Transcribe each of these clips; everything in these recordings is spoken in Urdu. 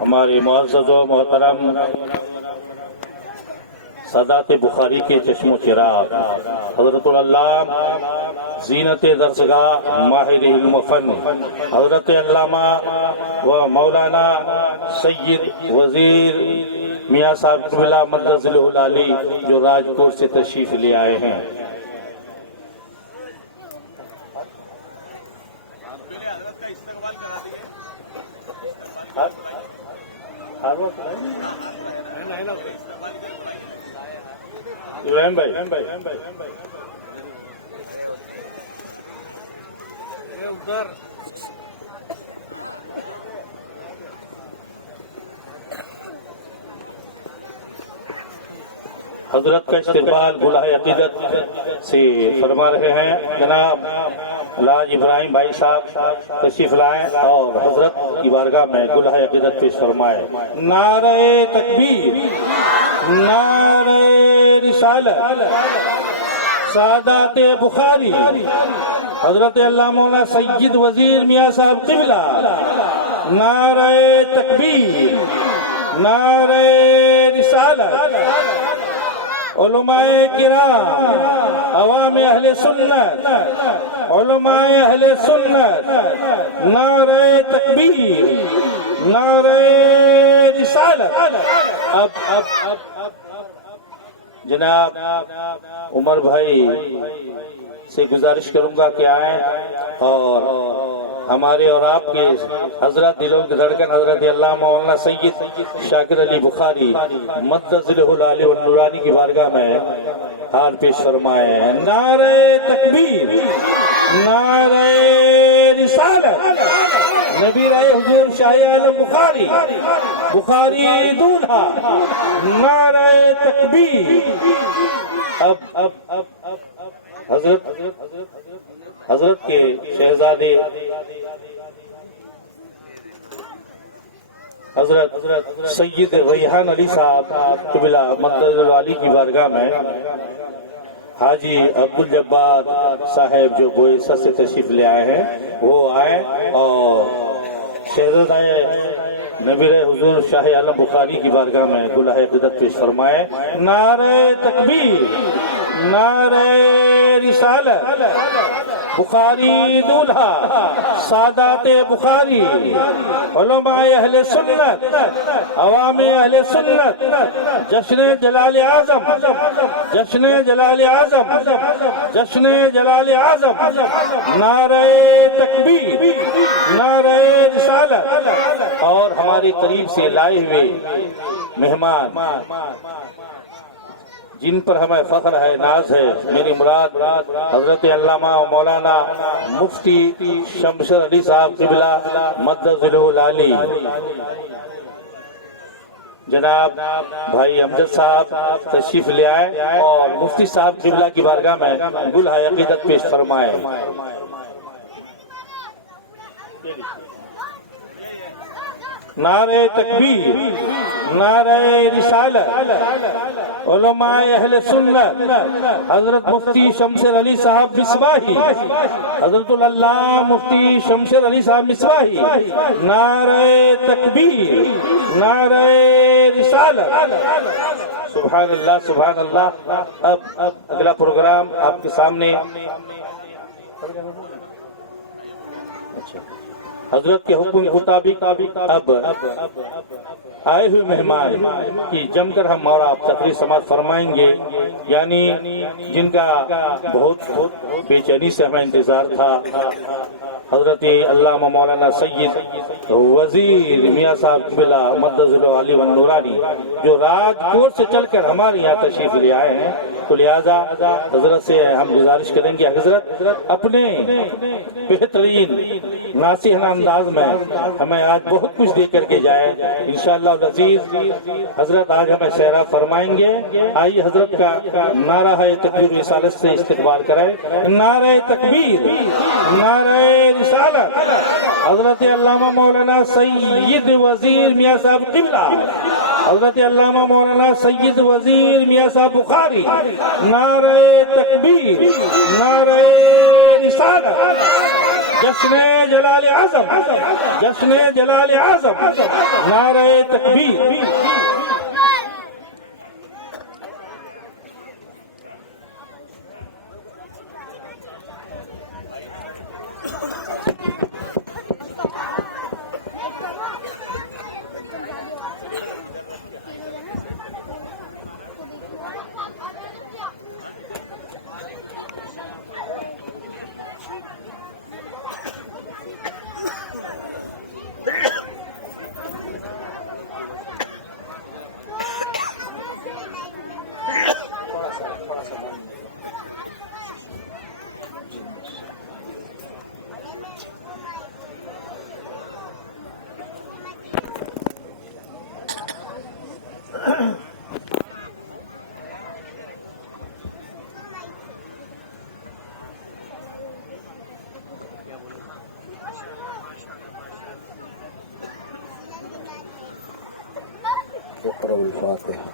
ہمارے معزز و محترم سادات بخاری کے چشم و چراغ حضرت العلامہ زینت درسگاہ ماہر علم و فن حضرت علامہ و مولانا سید وزیر میاں صاحب قبلہ مدد ذلہ العالی جو راجپور سے تشریف لے آئے ہیں، ابراہیم بھائی حضرت کا استقبال گلہ عقیدت سے فرما رہے ہیں جناب لاج ابراہیم بھائی صاحب تشریف لائیں اور حضرت کی بارگاہ میں گلہ عقیدت پیش فرمائے۔ نعرہ تکبیر، نعرہ رسالت، سادات بخاری حضرت علامہ مولانا سید وزیر میاں صاحب قبلہ، نعرہ تکبیر، نعرہ رسالت، علماء کرام، عوام اہل سنت، علماء اہل سنت، نعرہ تکبیر، نعرہ رسالت۔ اب جناب عمر بھائی سے گزارش کروں گا کہ آئیں اور ہمارے اور آپ کے حضرت دلوں کے دھڑکن حضرت علامہ مولانا سید شاکر علی بخاری مدد ذلہ العالی والنورانی کی بارگاہ میں حال پیش فرمائے۔ نعرہ تکبیر، نعرہ رسالت، نبی رائے حضور شاہ عالم بخاری، بخاری دولہا، نعرہ تکبیر۔ اب حضرت کے شہزادے حضرت سید ریحان علی صاحب قبلہ مدد العالی کی بارگاہ میں حاجی عبدالجبار صاحب جو بوئیسہ سے تشریف لے آئے ہیں وہ آئے اور شہزادہ نبی حضور شاہ عالم بخاری کی بارگاہ میں گلہ عقیدت پیش فرمائے۔ نعرہ تکبیر، نعرہ رسالت، بخاری دولہا، سادات بخاری، علماء اہل سنت، عوام اہل سنت، جشن جلال اعظم، جشن جلال اعظم، جشن جلال اعظم، نعرہ تکبیر، نعرہ رسالت۔ اور ہماری قریب سے لائے ہوئے مہمان جن پر ہمیں فخر ہے، ناز ہے، میری مراد حضرت علامہ مولانا مفتی شمشر علی صاحب قبلہ مدد ذلہ العالی، جناب بھائی امجد صاحب تشریف لے آئے اور مفتی صاحب قبلہ کی بارگاہ میں گلہ عقیدت پیش فرمائے۔ نعرہ تکبیر، نعرہ رسالت، علماء اہل سنت، حضرت مفتی شمشر علی صاحب مصباحی، حضرت اللہ مفتی شمشر علی صاحب مصباحی، نعرہ تکبیر، نعرہ رسالت۔ سبحان اللہ، سبحان اللہ۔ اب اگلا پروگرام آپ کے سامنے حضرت کے حکم کے مطابق اب آئے ہوئے مہمان کی جم کر ہم اور آپ تقریر سماعت فرمائیں گے، یعنی جن کا بہت بے چینی سے ہمیں انتظار تھا، حضرت علامہ مولانا سید وزیر میاں صاحب قبلہ مدد ذلہ العالی والنورانی جو راجپور سے چل کر ہمارے یہاں تشریف لے آئے ہیں، تو لہٰذا حضرت سے ہم گزارش کریں گے حضرت اپنے بہترین ناصحانہ انداز میں ہمیں آج بہت کچھ دے کر کے جائے انشاءاللہ العزیز۔ حضرت آج ہمیں سیرا فرمائیں گے، آئیے حضرت کا نعرہ تکبیر رسالت سے استقبال کریں۔ نعرہ تکبیر، نعرہ رسالت، حضرت علامہ مولانا سید وزیر میاں صاحب قبلہ، حضرت علامہ مولانا سید وزیر میاں صاحب بخاری، نعرہ تکبیر، نعرہ رسالت۔ جشن جلال اعظم، جشن جلال اعظم، نعرہ تکبیر۔ اقرأ الفاتحة۔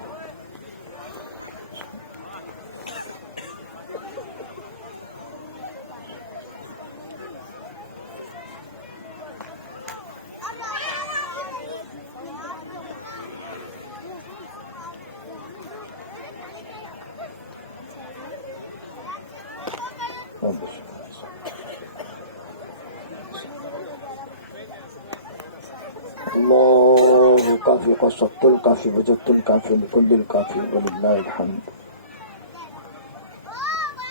الله كافي قصدت الكافي وجدت الكافي لكل الكافي ولله الحمد۔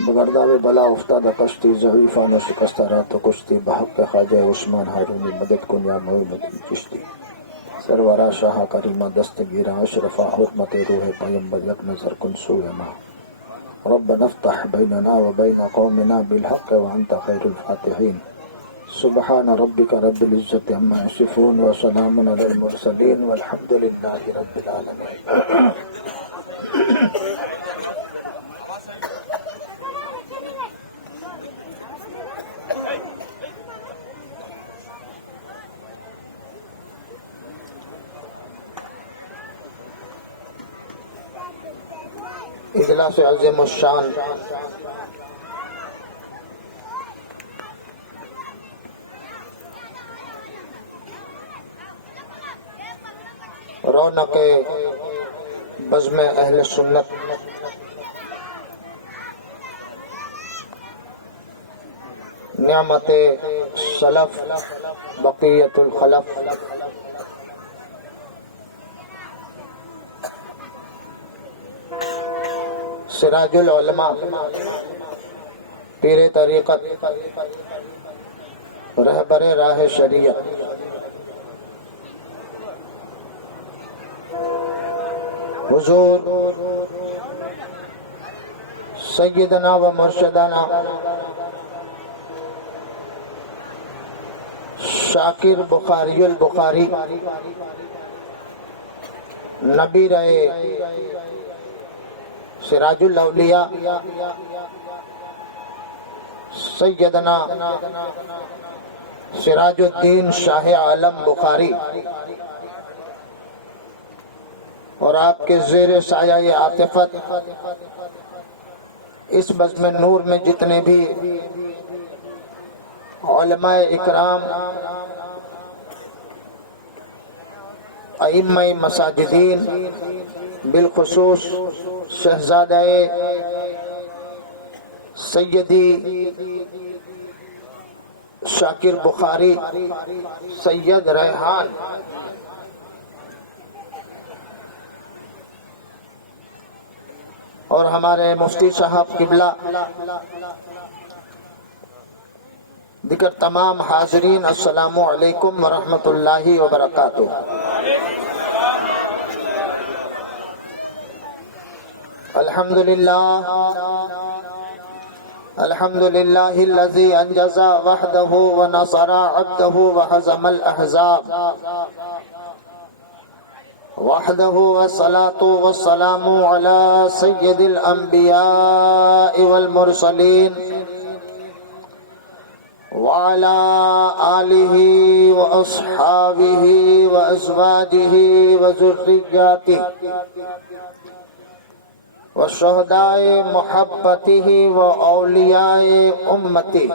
بگرداب بلا افتاد کشتی ضعیفان و شکستہ رات و کشتی بحق خواجہ عثمان ہارونی مدد کن یا نور مدین کشتی سرورا شاہ کریمہ دستگیرہ اشرفہ حرمت روح پیمبر یک نظر کن سوء ما ربنا افتح بیننا و بین قومنا بالحق وانت خیر الفاتحین۔ سبحان ربك رب العزة عما يصفون وسلام على المرسلين والحمد لله رب العالمين۔ اجلاس عظیم الشان رونق بزم اہل سنت نعمت سلف بقیت الخلف سراج العلماء پیر طریقت رہبر راہ شریعت حضور سیدنا و مرشدنا شاکر بخاری البخاری نبی رہے سراج الاولیاء سیدنا سراج الدین شاہ عالم بخاری اور آپ کے زیر سایہ عاطفت اس بزم نور میں جتنے بھی علماء اکرام ائمہ مساجدین بالخصوص شہزادہ سیدی شاکر بخاری سید ریحان اور ہمارے مفتی صاحب قبلہ دیگر تمام حاضرین السلام علیکم ورحمۃ اللہ وبرکاتہ۔ الحمدللہ الذی انجز وحدہ ونصر عبدہ وحزم الاحزاب وحدہ والصلاة والسلام على سید الانبیاء والمرسلین وعلى آلہ واصحابہ وازواجہ وذریاتہ وشہداء محبتہ واولیاء امتہ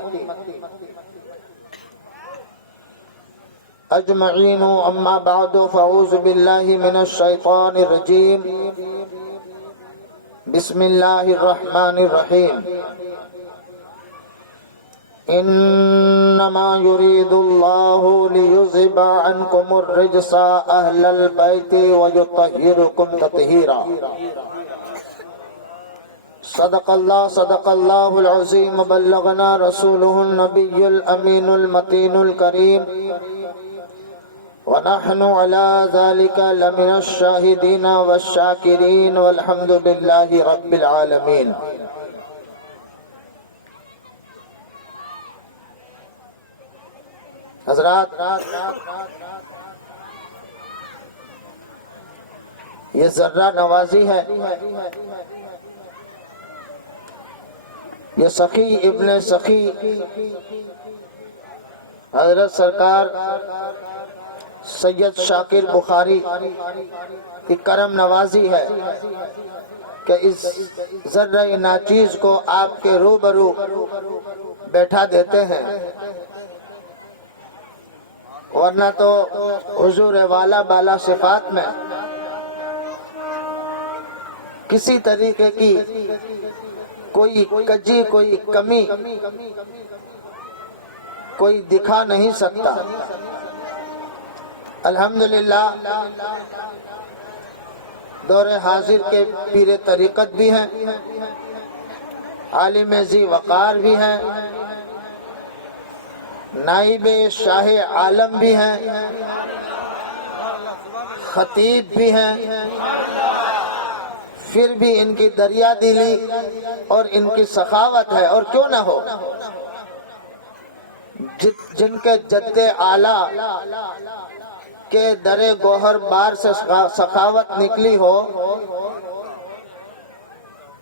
أجمعين. أما بعد فأعوذ بالله من الشيطان الرجيم. بسم الله الرحمن الرحيم. إنما يريد الله ليذهب عنكم الرجس أهل البيت ويطهركم تطهيرا. صدق الله العظيم. بلغنا رسوله النبي الأمين المتين الكريم. ونحن على ذلك لمن الشاهدين والشاكرين والحمد لله رب العالمين. حضرات، یہ ذرہ نوازی ہے. یہ سخی ابن سخی حضرت سرکار سید شاکر بخاری کی کرم نوازی ہے کہ اس ذرہ ناچیز کو آپ کے روبرو بیٹھا دیتے ہیں، ورنہ تو حضور والا بالا صفات میں کسی طریقے کی کوئی کجی، کوئی کمی کوئی دکھا نہیں سکتا. الحمدللہ دور حاضر کے پیر طریقت بھی ہیں، عالم ذی وقار بھی ہیں، نائب شاہ عالم بھی ہیں، خطیب بھی ہیں. پھر بھی ان کی دریا دلی اور ان کی سخاوت ہے، اور کیوں نہ ہو. جن کے جد اعلیٰ کے در گوہر بار سے سخاوت نکلی ہو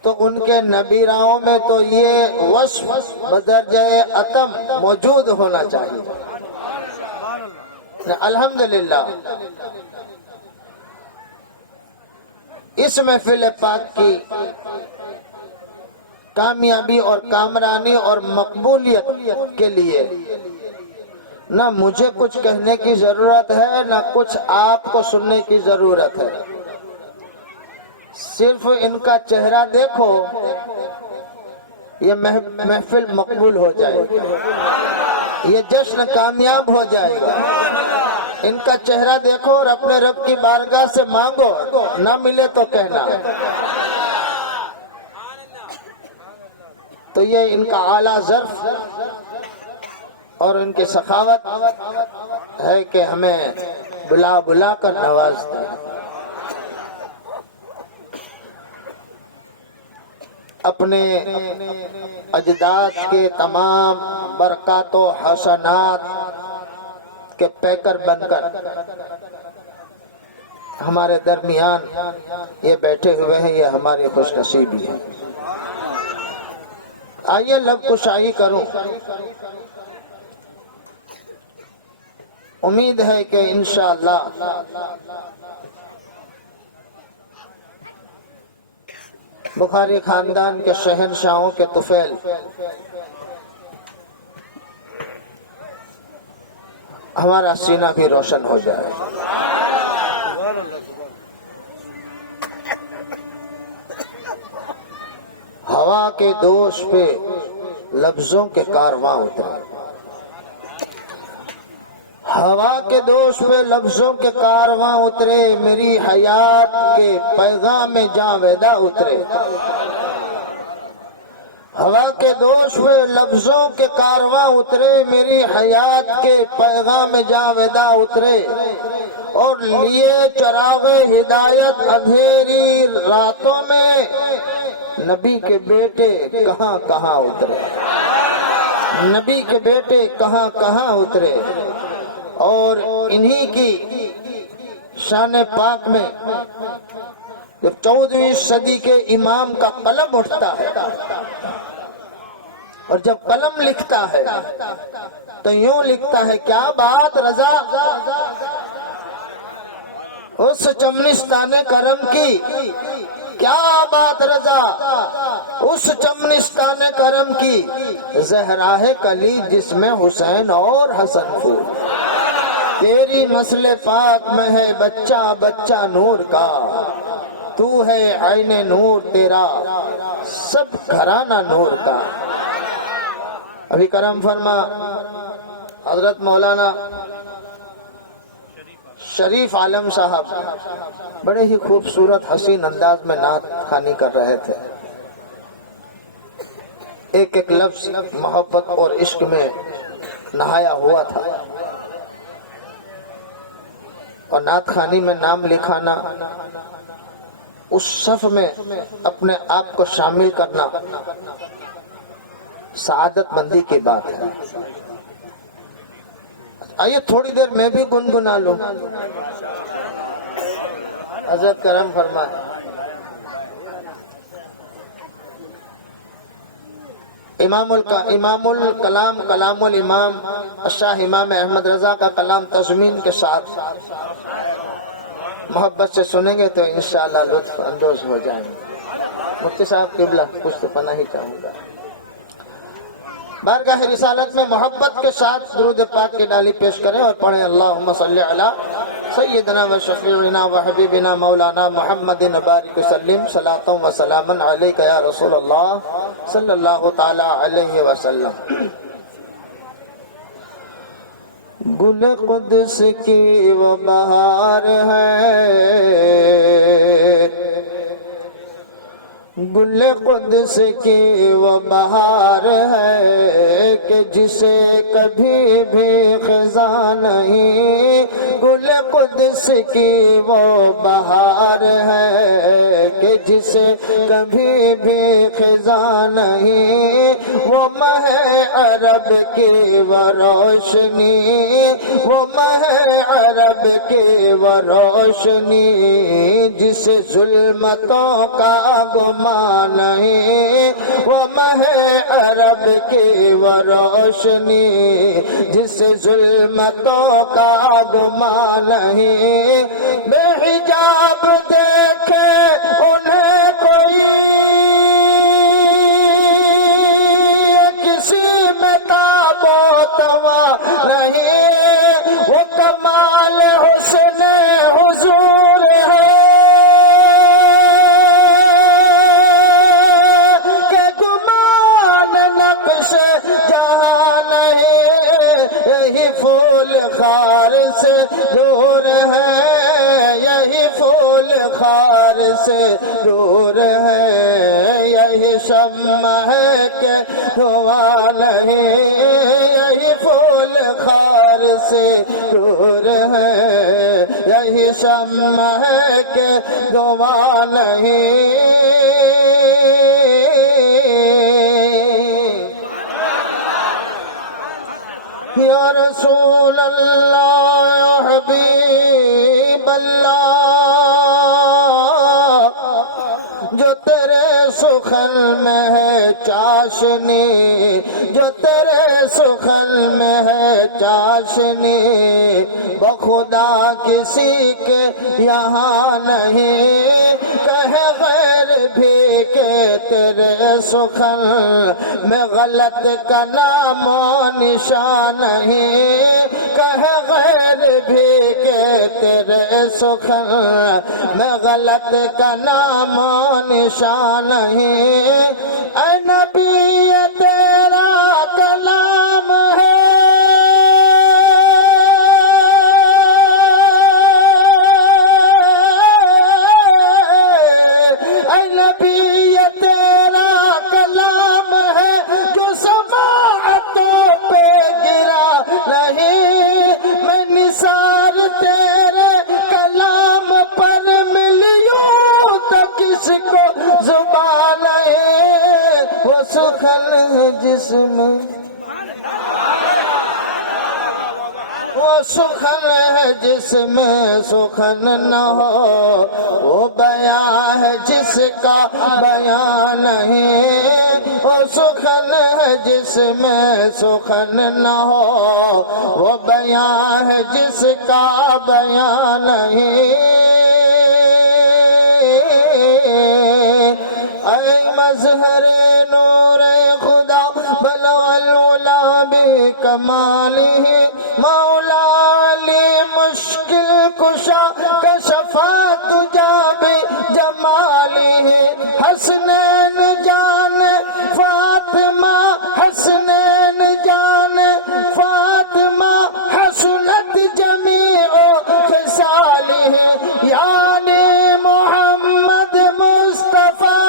تو ان کے نبیراؤں میں تو یہ وصف بدرجہ اتم موجود ہونا چاہیے. الحمدللہ اس محفل پاک کی کامیابی اور کامرانی اور مقبولیت کے لیے نہ مجھے کچھ کہنے کی ضرورت ہے، نہ کچھ آپ کو سننے کی ضرورت ہے. صرف ان کا چہرہ دیکھو، یہ محفل مقبول ہو جائے گی، یہ جشن کامیاب ہو جائے گا. ان کا چہرہ دیکھو اور اپنے رب کی بارگاہ سے مانگو، نہ ملے تو کہنا. تو یہ ان کا اعلیٰ ظرف اور ان کی سخاوت ہے کہ ہمیں بلا بلا کر نوازتے ہیں. اپنے اجداد کے تمام برکات و حسنات کے پیکر بن کر ہمارے درمیان یہ بیٹھے ہوئے ہیں، یہ ہماری خوش نصیبی ہے. آئیے لب کشائی کروں. امید ہے کہ انشاءاللہ بخاری خاندان کے شہنشاہوں کے طفیل ہمارا سینہ بھی روشن ہو جائے. ہوا کے دوش پہ لفظوں کے کارواں اترے، ہوا کے دوش پہ لفظوں کے کارواں اترے، میری حیات کے پیغام جاویدہ اترے. ہوا کے دوش پہ لفظوں کے کارواں اترے، میری حیات کے پیغام جاویدہ اترے، اور لیے چراغ ہدایت اندھیری راتوں میں نبی کے بیٹے کہاں کہاں اترے، نبی کے بیٹے کہاں کہاں اترے. اور انہی کی شان پاک میں جب 14ویں صدی کے امام کا قلم اٹھتا ہے اور جب قلم لکھتا ہے تو یوں لکھتا ہے، کیا بات رضا اس چمنستان کرم کی، کیا بات رضا اس چمنستان کرم کی، زہرا ہے کلی جس میں حسین اور حسن پھول. تیری مسل پاک میں ہے بچہ بچہ نور کا، تو ہے عین نور تیرا سب گھرانہ نور کا۔ ابھی کرم فرما حضرت مولانا شریف عالم صاحب بڑے ہی خوبصورت حسین انداز میں نعت خوانی کر رہے تھے، ایک ایک لفظ محبت اور عشق میں نہایا ہوا تھا، اور نعت خوانی میں نام لکھانا، اس صف میں اپنے آپ کو شامل کرنا سعادت مندی کی بات ہے۔ آئیے تھوڑی دیر میں بھی گنگنا لوں۔ حضرت کرم فرمائے امام الکلام کلام الامام الشاہ امام احمد رضا کا کلام تضمین کے ساتھ محبت سے سنیں گے تو انشاءاللہ لطف اندوز ہو جائیں گے۔ مفتی صاحب قبلہ کچھ تو پناہی چاہوں گا۔ بارگاہ رسالت میں محبت کے ساتھ درود پاک کی ڈالی پیش کریں اور پڑھیں اللہم صلی علی سیدنا و شفیعنا و حبیبنا مولانا محمد بارک وسلم صلاۃ و سلاما علیک یا رسول اللہ صلی اللہ تعالی علیہ وسلم۔ گل قدس کی وہ بہار ہے، گل قدس کی وہ بہار ہے کہ جسے کبھی بھی خزاں نہیں، گل قدس کی وہ بہار ہے کہ جسے کبھی بھی خزاں نہیں، وہ ماہ عرب کی وہ روشنی، وہ ماہ عرب کی وہ روشنی جسے ظلمتوں کا گمان نہیں، وہ ماہ عرب کی وہ روشنی جسے ظلمتوں کا گمان نہیں، بے حجاب دیکھے انہیں کوئی کسی میں تاب و توا نہیں، وہ کمال حسن حضور ہے کہ گمان نقش جہاں نہیں، یہی پھول خار سے دور ہے، یہی پھول خار سے دور ہے، یہی شمع ہے کہ دھواں نہیں، یہی پھول خار سے دور ہے، یہی شمع ہے کہ دھواں نہیں۔ یا رسول اللہ یا حبیب اللہ، جو تیرے سخن میں ہے چاشنی، جو تیرے سخن میں ہے چاشنی، بخدا کسی کے یہاں نہیں، کہے غیر بھی کہ تیرے سخن میں غلط کا نام و نشان نہیں، کہے غیر بھی کہ تیرے سخن میں غلط کا نام و نشان نہیں، اے نبی یہ تیرا کلام ہے، اے نبی یہ تیرا کلام ہے جو سماعتوں پہ گرا نہیں، میں نثار تیرے کلام پر ملیوں تو کس کو زبان نہیں، وہ سخن ہے جس میں، وہ سخن ہے جس میں سخن نہ ہو، وہ بیان ہے جس کا بیان نہیں، وہ سخن ہے جس میں سخن نہ ہو، وہ بیان ہے جس کا بیان نہیں۔ اے مظہر نور خدا بلغ العلا بکمالہ مولا علی موسیٰ کشفا تجا بجمالہ حسنین جان فاطمہ حسنین جان فاطمہ حسنت جمیع خصالہ یعنی محمد مصطفیٰ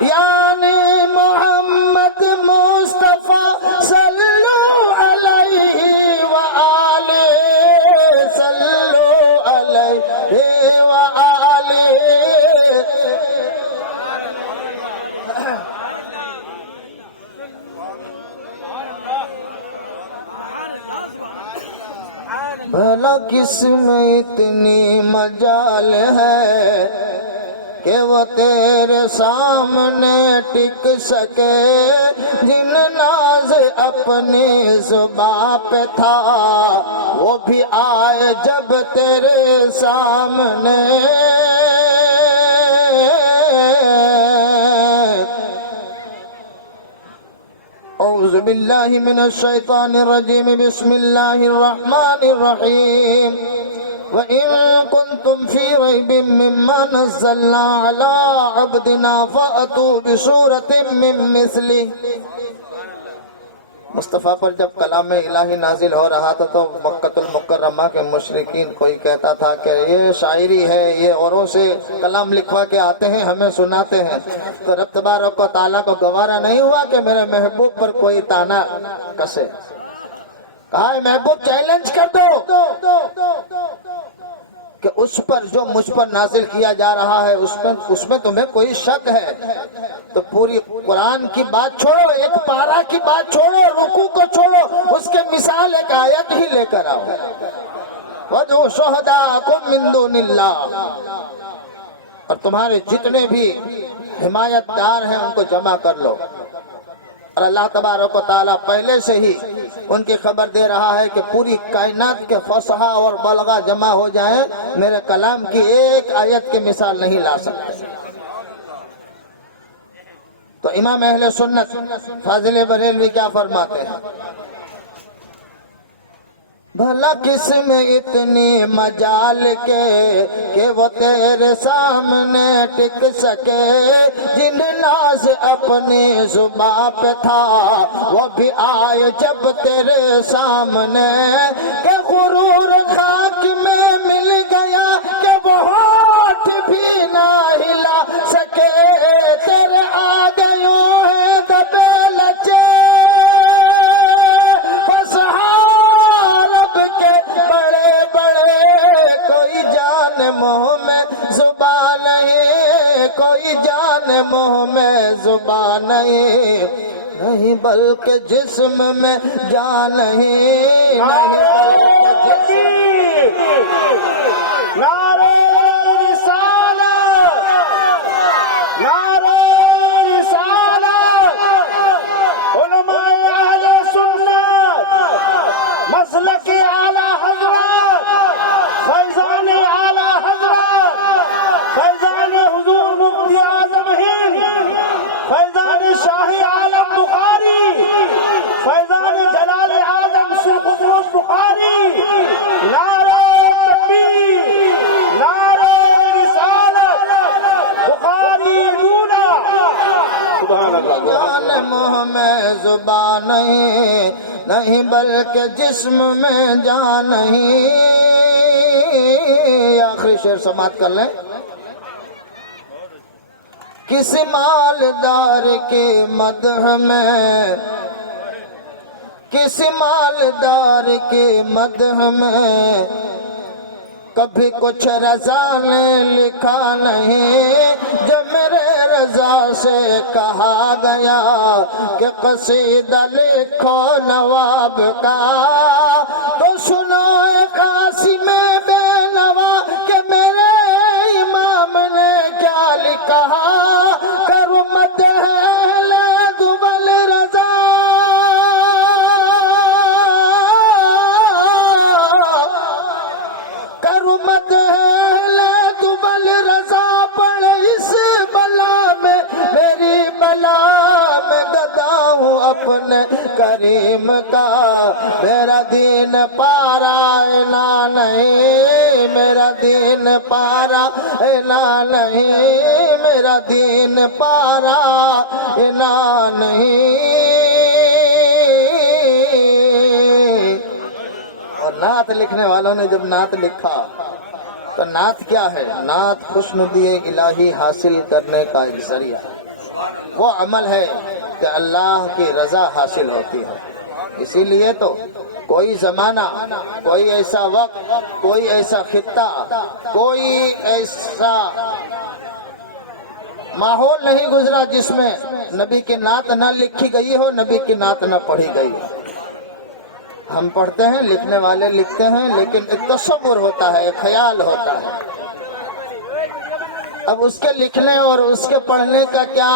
یعنی محمد مصطفیٰ صلو علیہ وآلہ صلو علیہ وآلہ بھلا کس میں اتنی مجال ہے کہ وہ تیرے سامنے ٹک سکے جن ناز اپنی زباں پہ تھا وہ بھی آئے جب تیرے سامنے اعوذ باللہ من الشیطان الرجیم بسم اللہ الرحمن الرحیم وَإِن كُنتُمْ فِي رَيْبٍ مِّمَّا نَزَّلْنَا عَلَىٰ عَبْدِنَا فَأْتُوا بِسُورَةٍ مِّن مِّثْلِهِ مصطفیٰ پر جب کلام الہی نازل ہو رہا تھا تو مکۃ المکرمہ کے مشرکین کوئی کہتا تھا کہ یہ شاعری ہے، یہ اوروں سے کلام لکھوا کے آتے ہیں ہمیں سناتے ہیں۔ تو رب تبارک و تعالیٰ کو گوارا نہیں ہوا کہ میرے محبوب پر کوئی تانا کسے، کہا ہے محبوب چیلنج کر دو کہ اس پر جو مجھ پر نازل کیا جا رہا ہے اس میں تمہیں کوئی شک ہے تو پوری قرآن کی بات چھوڑو، ایک پارہ کی بات چھوڑو، رکوع کو چھوڑو، اس کے مثال ایک آیت ہی لے کر آؤ۔ وَادْعُوا شُهَدَاءَكُم مِّن دُونِ اللَّهِ، اور تمہارے جتنے بھی حمایت دار ہیں ان کو جمع کر لو۔ اور اللہ تبارک و تعالیٰ پہلے سے ہی ان کی خبر دے رہا ہے کہ پوری کائنات کے فصحا اور بلغا جمع ہو جائیں، میرے کلام کی ایک آیت کی مثال نہیں لا سکتے۔ تو امام اہل سنت فاضل بریلوی کیا فرماتے ہیں؟ بھلا کس میں اتنی مجال کے کہ وہ تیرے سامنے ٹک سکے جن ناز اپنی زباں پہ تھا وہ بھی آئے جب تیرے سامنے کہ غرور خاک میں مل گیا کہ وہ ہاتھ بھی نہ ہلا سکے تیرے آگیوں ہے دبے لچے منہ میں زبان نہیں، کوئی جان منہ میں زبان نہیں بلکہ جسم میں جان نہیں۔ نعرہ رسالت، نعرہ رسالت، علماء اہل سنت، مسلک اعلی حضرت، فیضان اعلی حضرت، فیضان حضور مفتی اعظم ہند، فیضان شاہ عالم بخاری، فیضان جلال اعظم شیخ قطب بخاری، نعرہ تکبیر، نعرہ رسالت، بخاری دولا۔ سبحان اللہ۔ جان منہ میں زبان نہیں بلکہ جسم میں جان نہیں۔ آخری شعر سماعت کر لیں۔ کسی مالدار کی مدح میں، کسی مالدار کی مدح میں کبھی کچھ رضا نے لکھا نہیں، جو میرے رضا سے کہا گیا کہ قصیدہ لکھو نواب کا، تو سنو قاسم بے نوا کہ میرے امام نے کیا لکھا، کرو مدح اہل دبل رضا، کرو مدح اہل دبل رضا، پڑے اس بلا میں میری بلا میں گدا ہوں کریم کا میرا دین پارا نہ نہیں، میرا دین پارا نہ نہیں، میرا دین پارا نہ نہیں۔ اور نعت لکھنے والوں نے جب نعت لکھا تو نعت کیا ہے؟ نعت خوشنودی الہی حاصل کرنے کا ایک ذریعہ، وہ عمل ہے کہ اللہ کی رضا حاصل ہوتی ہے۔ اسی لیے تو کوئی زمانہ، کوئی ایسا وقت، کوئی ایسا خطہ، کوئی ایسا ماحول نہیں گزرا جس میں نبی کی نعت نہ لکھی گئی ہو، نبی کی نعت نہ پڑھی گئی ہو۔ ہم پڑھتے ہیں، لکھنے والے لکھتے ہیں، لیکن ایک تصور ہوتا ہے، ایک خیال ہوتا ہے۔ اب اس کے لکھنے اور اس کے پڑھنے کا کیا،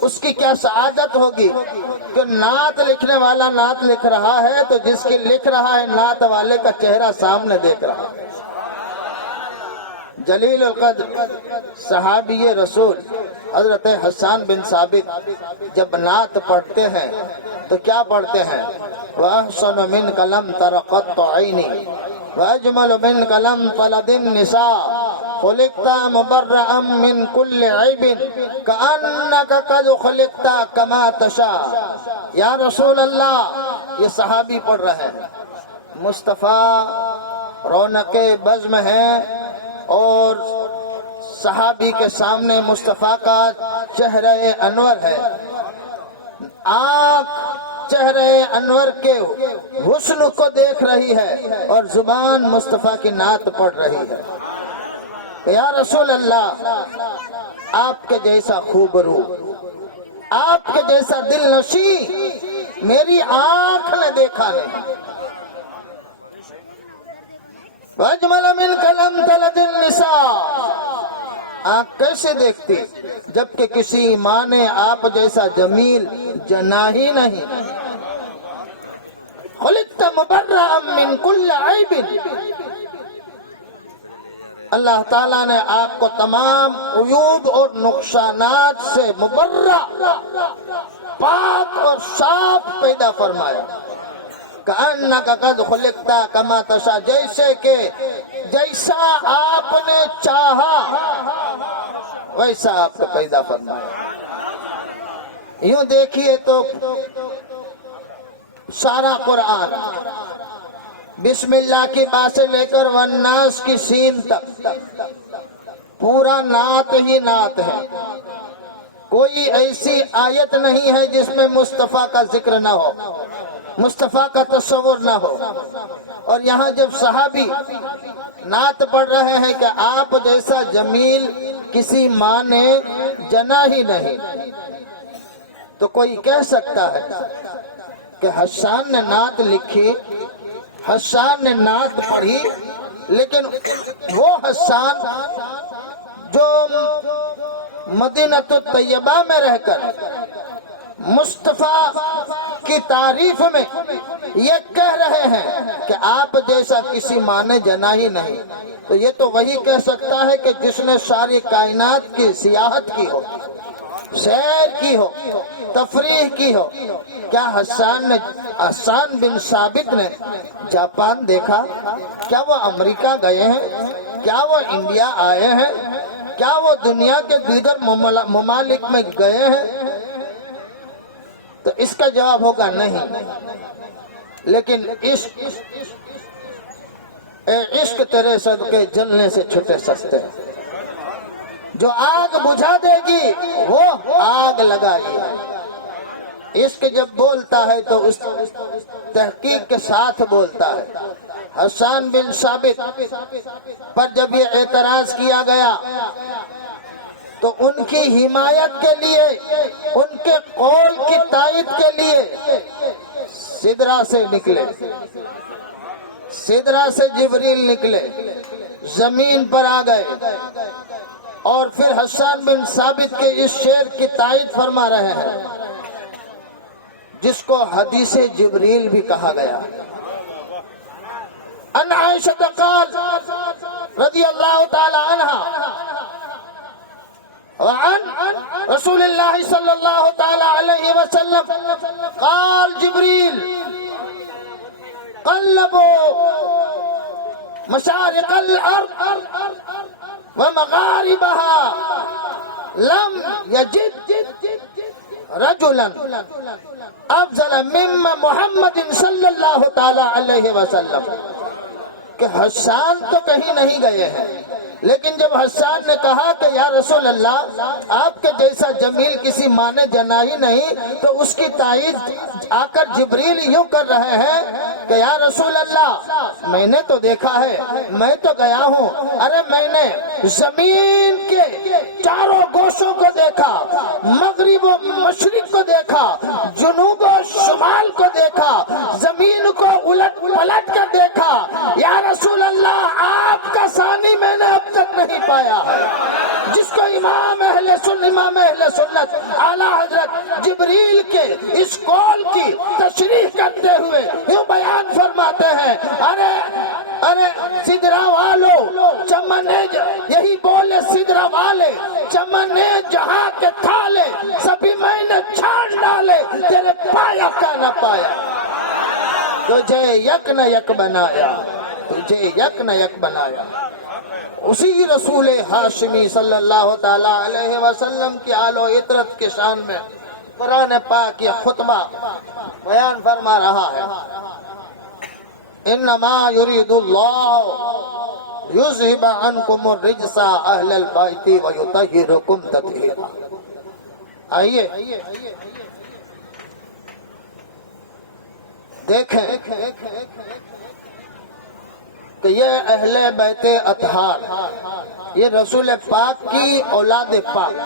اس کی کیا سعادت ہوگی کہ نعت لکھنے والا نعت لکھ رہا ہے تو جس کی لکھ رہا ہے نعت والے کا چہرہ سامنے دیکھ رہا ہے۔ جلیل القدر صحابی رسول حضرت حسان بن ثابت جب نعت پڑھتے ہیں تو کیا پڑھتے ہیں؟ وَأَحْسَنُ مِنْكَ لَمْ تَرَ قَطُّ عَيْنِي وَأَجْمَلُ مِنْكَ لَمْ تَلِدِ النِّسَاءُ خُلِقْتَ مُبَرَّأً مِنْ كُلِّ عَيْبٍ كَأَنَّكَ قَدْ خُلِقْتَ كَمَا تَشَاءُ۔ یا رسول اللہ، یہ صحابی پڑھ رہے ہیں، مصطفیٰ رونق بزم ہے اور صحابی کے سامنے مصطفیٰ کا چہرہ انور ہے، آنکھ چہرہ انور کے حسن کو دیکھ رہی ہے اور زبان مصطفیٰ کی نعت پڑھ رہی ہے۔ یا رسول اللہ، آپ کے جیسا خوبرو، آپ کے جیسا دل نشیں میری آنکھ نے دیکھا نہیں۔ وَأَجْمَلَ مِنْكَ لَمْ تَلِدِ النِّسَاءُ، آنکھ کیسے دیکھتی جبکہ کسی ماں نے آپ جیسا جمیل جنا ہی نہیں۔ خُلِقْتَ مُبَرَّأً مِنْ كُلِّ عَيْبٍ، اللہ تعالیٰ نے آپ کو تمام عیوب اور نقصانات سے مبرّع، پاک اور صاف پیدا فرمایا۔ کأنک قد خلقت کما تشاء، جیسے کہ جیسا آپ نے چاہا ویسا آپ کو پیدا فرمایا۔ یوں دیکھیے تو سارا قرآن بسم اللہ کی با سے لے کر والناس کی سین تک پورا نعت ہی نعت ہے۔ کوئی ایسی آیت نہیں ہے جس میں مصطفیٰ کا ذکر نہ ہو، مصطفیٰ کا تصور نہ ہو۔ اور یہاں جب صحابی نعت پڑھ رہے ہیں کہ آپ جیسا جمیل کسی ماں نے جنا ہی نہیں، تو کوئی کہہ سکتا ہے کہ حسان نے نعت لکھی، حسان نے نعت پڑھی، لیکن وہ حسان جو مدینہ طیبہ میں رہ کر مصطفیٰ کی تعریف میں یہ کہہ رہے ہیں کہ آپ جیسا کسی ماں نے جنا ہی نہیں، تو یہ تو وہی کہہ سکتا ہے کہ جس نے ساری کائنات کی سیاحت کی ہو، سیر کی ہو، تفریح کی ہو۔ کیا حسان بن ثابت نے جاپان دیکھا؟ کیا وہ امریکہ گئے ہیں؟ کیا وہ انڈیا آئے ہیں؟ کیا وہ دنیا کے دیگر ممالک میں گئے ہیں؟ تو اس کا جواب ہوگا نہیں۔ لیکن عشق تیرے صدقے جلنے سے چھٹے سستے، جو آگ بجھا دے گی وہ آگ لگائی۔ عشق جب بولتا ہے تو اس تحقیق کے ساتھ بولتا ہے۔ حسان بن ثابت پر جب یہ اعتراض کیا گیا تو ان کی حمایت کے لیے، ان کے قول کی تائید کے لیے سدرا سے نکلے، سدرا سے جبریل نکلے، زمین پر آ گئے اور پھر حسان بن ثابت کے اس شعر کی تائید فرما رہے ہیں جس کو حدیث جبریل بھی کہا گیا۔ ان عائشہ قال رضی اللہ تعالی عنہ، وعن رسول الله صلى الله تعالى عليه وسلم قال جبريل قلبوا مشارق الأرض ومغاربها لم يجد رجلا افضل مما محمد صلی اللہ تعالی علیہ وسلم. کہ حسان تو کہیں نہیں گئے ہیں، لیکن جب حسان نے کہا کہ یا رسول اللہ آپ کے جیسا جمیل کسی ماں نے جنا ہی نہیں، تو اس کی تائید آ کر جبریل یوں کر رہے ہیں کہ یا رسول اللہ میں نے تو دیکھا ہے، میں تو گیا ہوں، ارے میں نے زمین کے چاروں گوشوں کو دیکھا، مغرب و مشرق کو دیکھا، جنوب و شمال کو دیکھا، زمین کو الٹ پلٹ کر دیکھا. یا رسول اللہ آپ کا ثانی میں نے اب تک نہیں پایا ہے. جس کو امام اہل سنت اعلیٰ حضرت جبریل کے اس قول کی تشریح کرتے ہوئے یوں بیان فرماتے ہیں، ارے سدرا والو چمنے، یہی بولے سدرا والے، چمنے جہاں کے تھالے سبھی میں نے چھاڑ ڈالے، تیرے پایا کا نہ پایا. تجھے یک نہ یک بنایا، تجھے یک نہ یک بنایا. اسی رسول ہاشمی صلی اللہ تعالی علیہ وسلم کی آل و عطرت کے شان میں قرآن پاک یہ خطبہ بیان فرما رہا ہے. انما یرید اللہ یذہب عنکم الرجس اہل البیت ویطہرکم تطہیرا. آئیے دیکھیں کہ یہ اہل بیت اطہار، یہ رسول پاک کی اولاد پاک،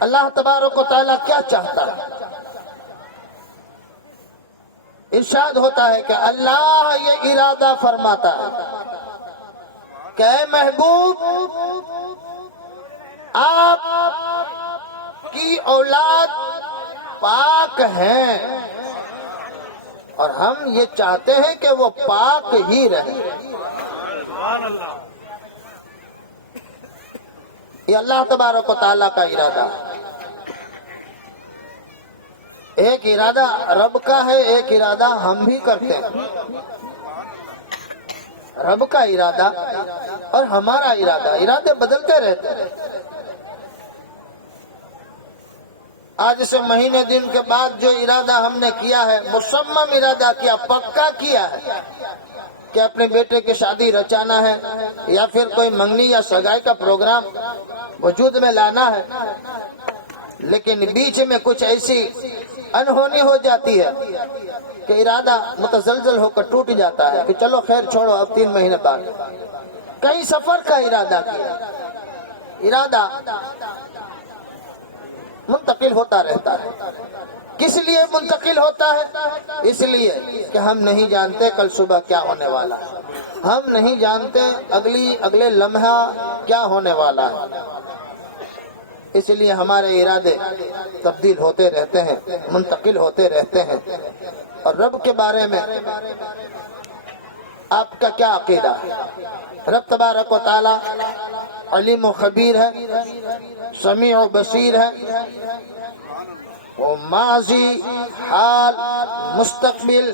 اللہ تبارک و تعالیٰ کیا چاہتا ہے؟ ارشاد ہوتا ہے کہ اللہ یہ ارادہ فرماتا ہے کہ اے محبوب آپ کی اولاد پاک ہیں، اور ہم یہ چاہتے ہیں کہ وہ پاک ہی رہیں. یہ اللہ تبارک و تعالیٰ کا ارادہ ہے. ایک ارادہ رب کا ہے، ایک ارادہ ہم بھی کرتے ہیں. رب کا ارادہ اور ہمارا ارادہ، ارادے بدلتے رہتے ہیں. آج سے مہینے دن کے بعد جو ارادہ ہم نے کیا ہے، مصمم ارادہ کیا، پکا کیا ہے کہ اپنے بیٹے کی شادی رچانا ہے یا پھر کوئی منگنی یا سگائی کا پروگرام وجود میں لانا ہے، لیکن بیچ میں کچھ ایسی انہونی ہو جاتی ہے کہ ارادہ متزلزل ہو کر ٹوٹ جاتا ہے کہ چلو خیر چھوڑو، اب 3 مہینے بعد. کہیں سفر کا ارادہ کیا، ارادہ منتقل ہوتا رہتا ہے. کس لیے منتقل ہوتا ہے؟ اس لیے کہ ہم نہیں جانتے کل صبح کیا ہونے والا ہے، ہم نہیں جانتے اگلے لمحہ کیا ہونے والا ہے. اس لیے ہمارے ارادے تبدیل ہوتے رہتے ہیں، منتقل ہوتے رہتے ہیں. اور رب کے بارے میں آپ کا کیا عقیدہ ہے؟ رب تبارک و تعالی علیم و خبیر ہے، سمیع و بصیر ہے. وہ ماضی، حال، مستقبل،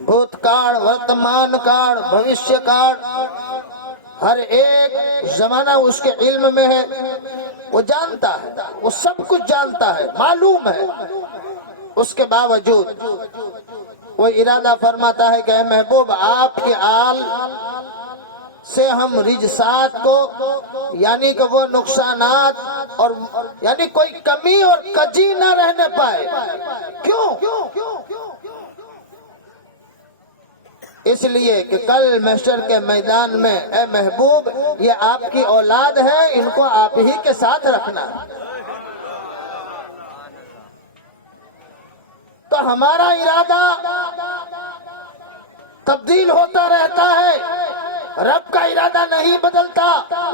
بھوتکال، ورتمان کال، بھوشیہ کال، ہر ایک زمانہ اس کے علم میں ہے. وہ جانتا ہے، وہ سب کچھ جانتا ہے، معلوم ہے. اس کے باوجود وہ ارادہ فرماتا ہے کہ اے محبوب آپ کے آل سے ہم رجسات کو، یعنی کہ وہ نقصانات اور یعنی کوئی کمی اور کجی نہ رہنے پائے. کیوں؟ اس لیے کہ کل محشر کے میدان میں اے محبوب یہ آپ کی اولاد ہے، ان کو آپ ہی کے ساتھ رکھنا. تو ہمارا ارادہ تبدیل ہوتا رہتا ہے، رب کا ارادہ نہیں بدلتا.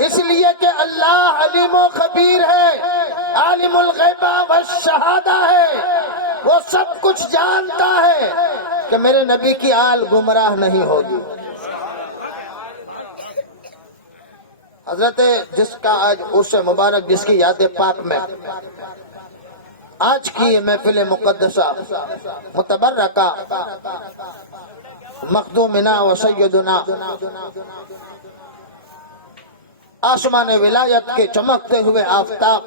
اس لیے کہ اللہ علیم و خبیر ہے، عالم الغیب والشہادہ ہے. وہ سب کچھ جانتا ہے کہ میرے نبی کی آل گمراہ نہیں ہوگی. حضرت جس کا آج عرس مبارک جس کی یاد پاک میں آج کی یہ محفل مقدسہ متبرکہ مخدومنا و سیدنا آسمان ولایت کے چمکتے ہوئے آفتاب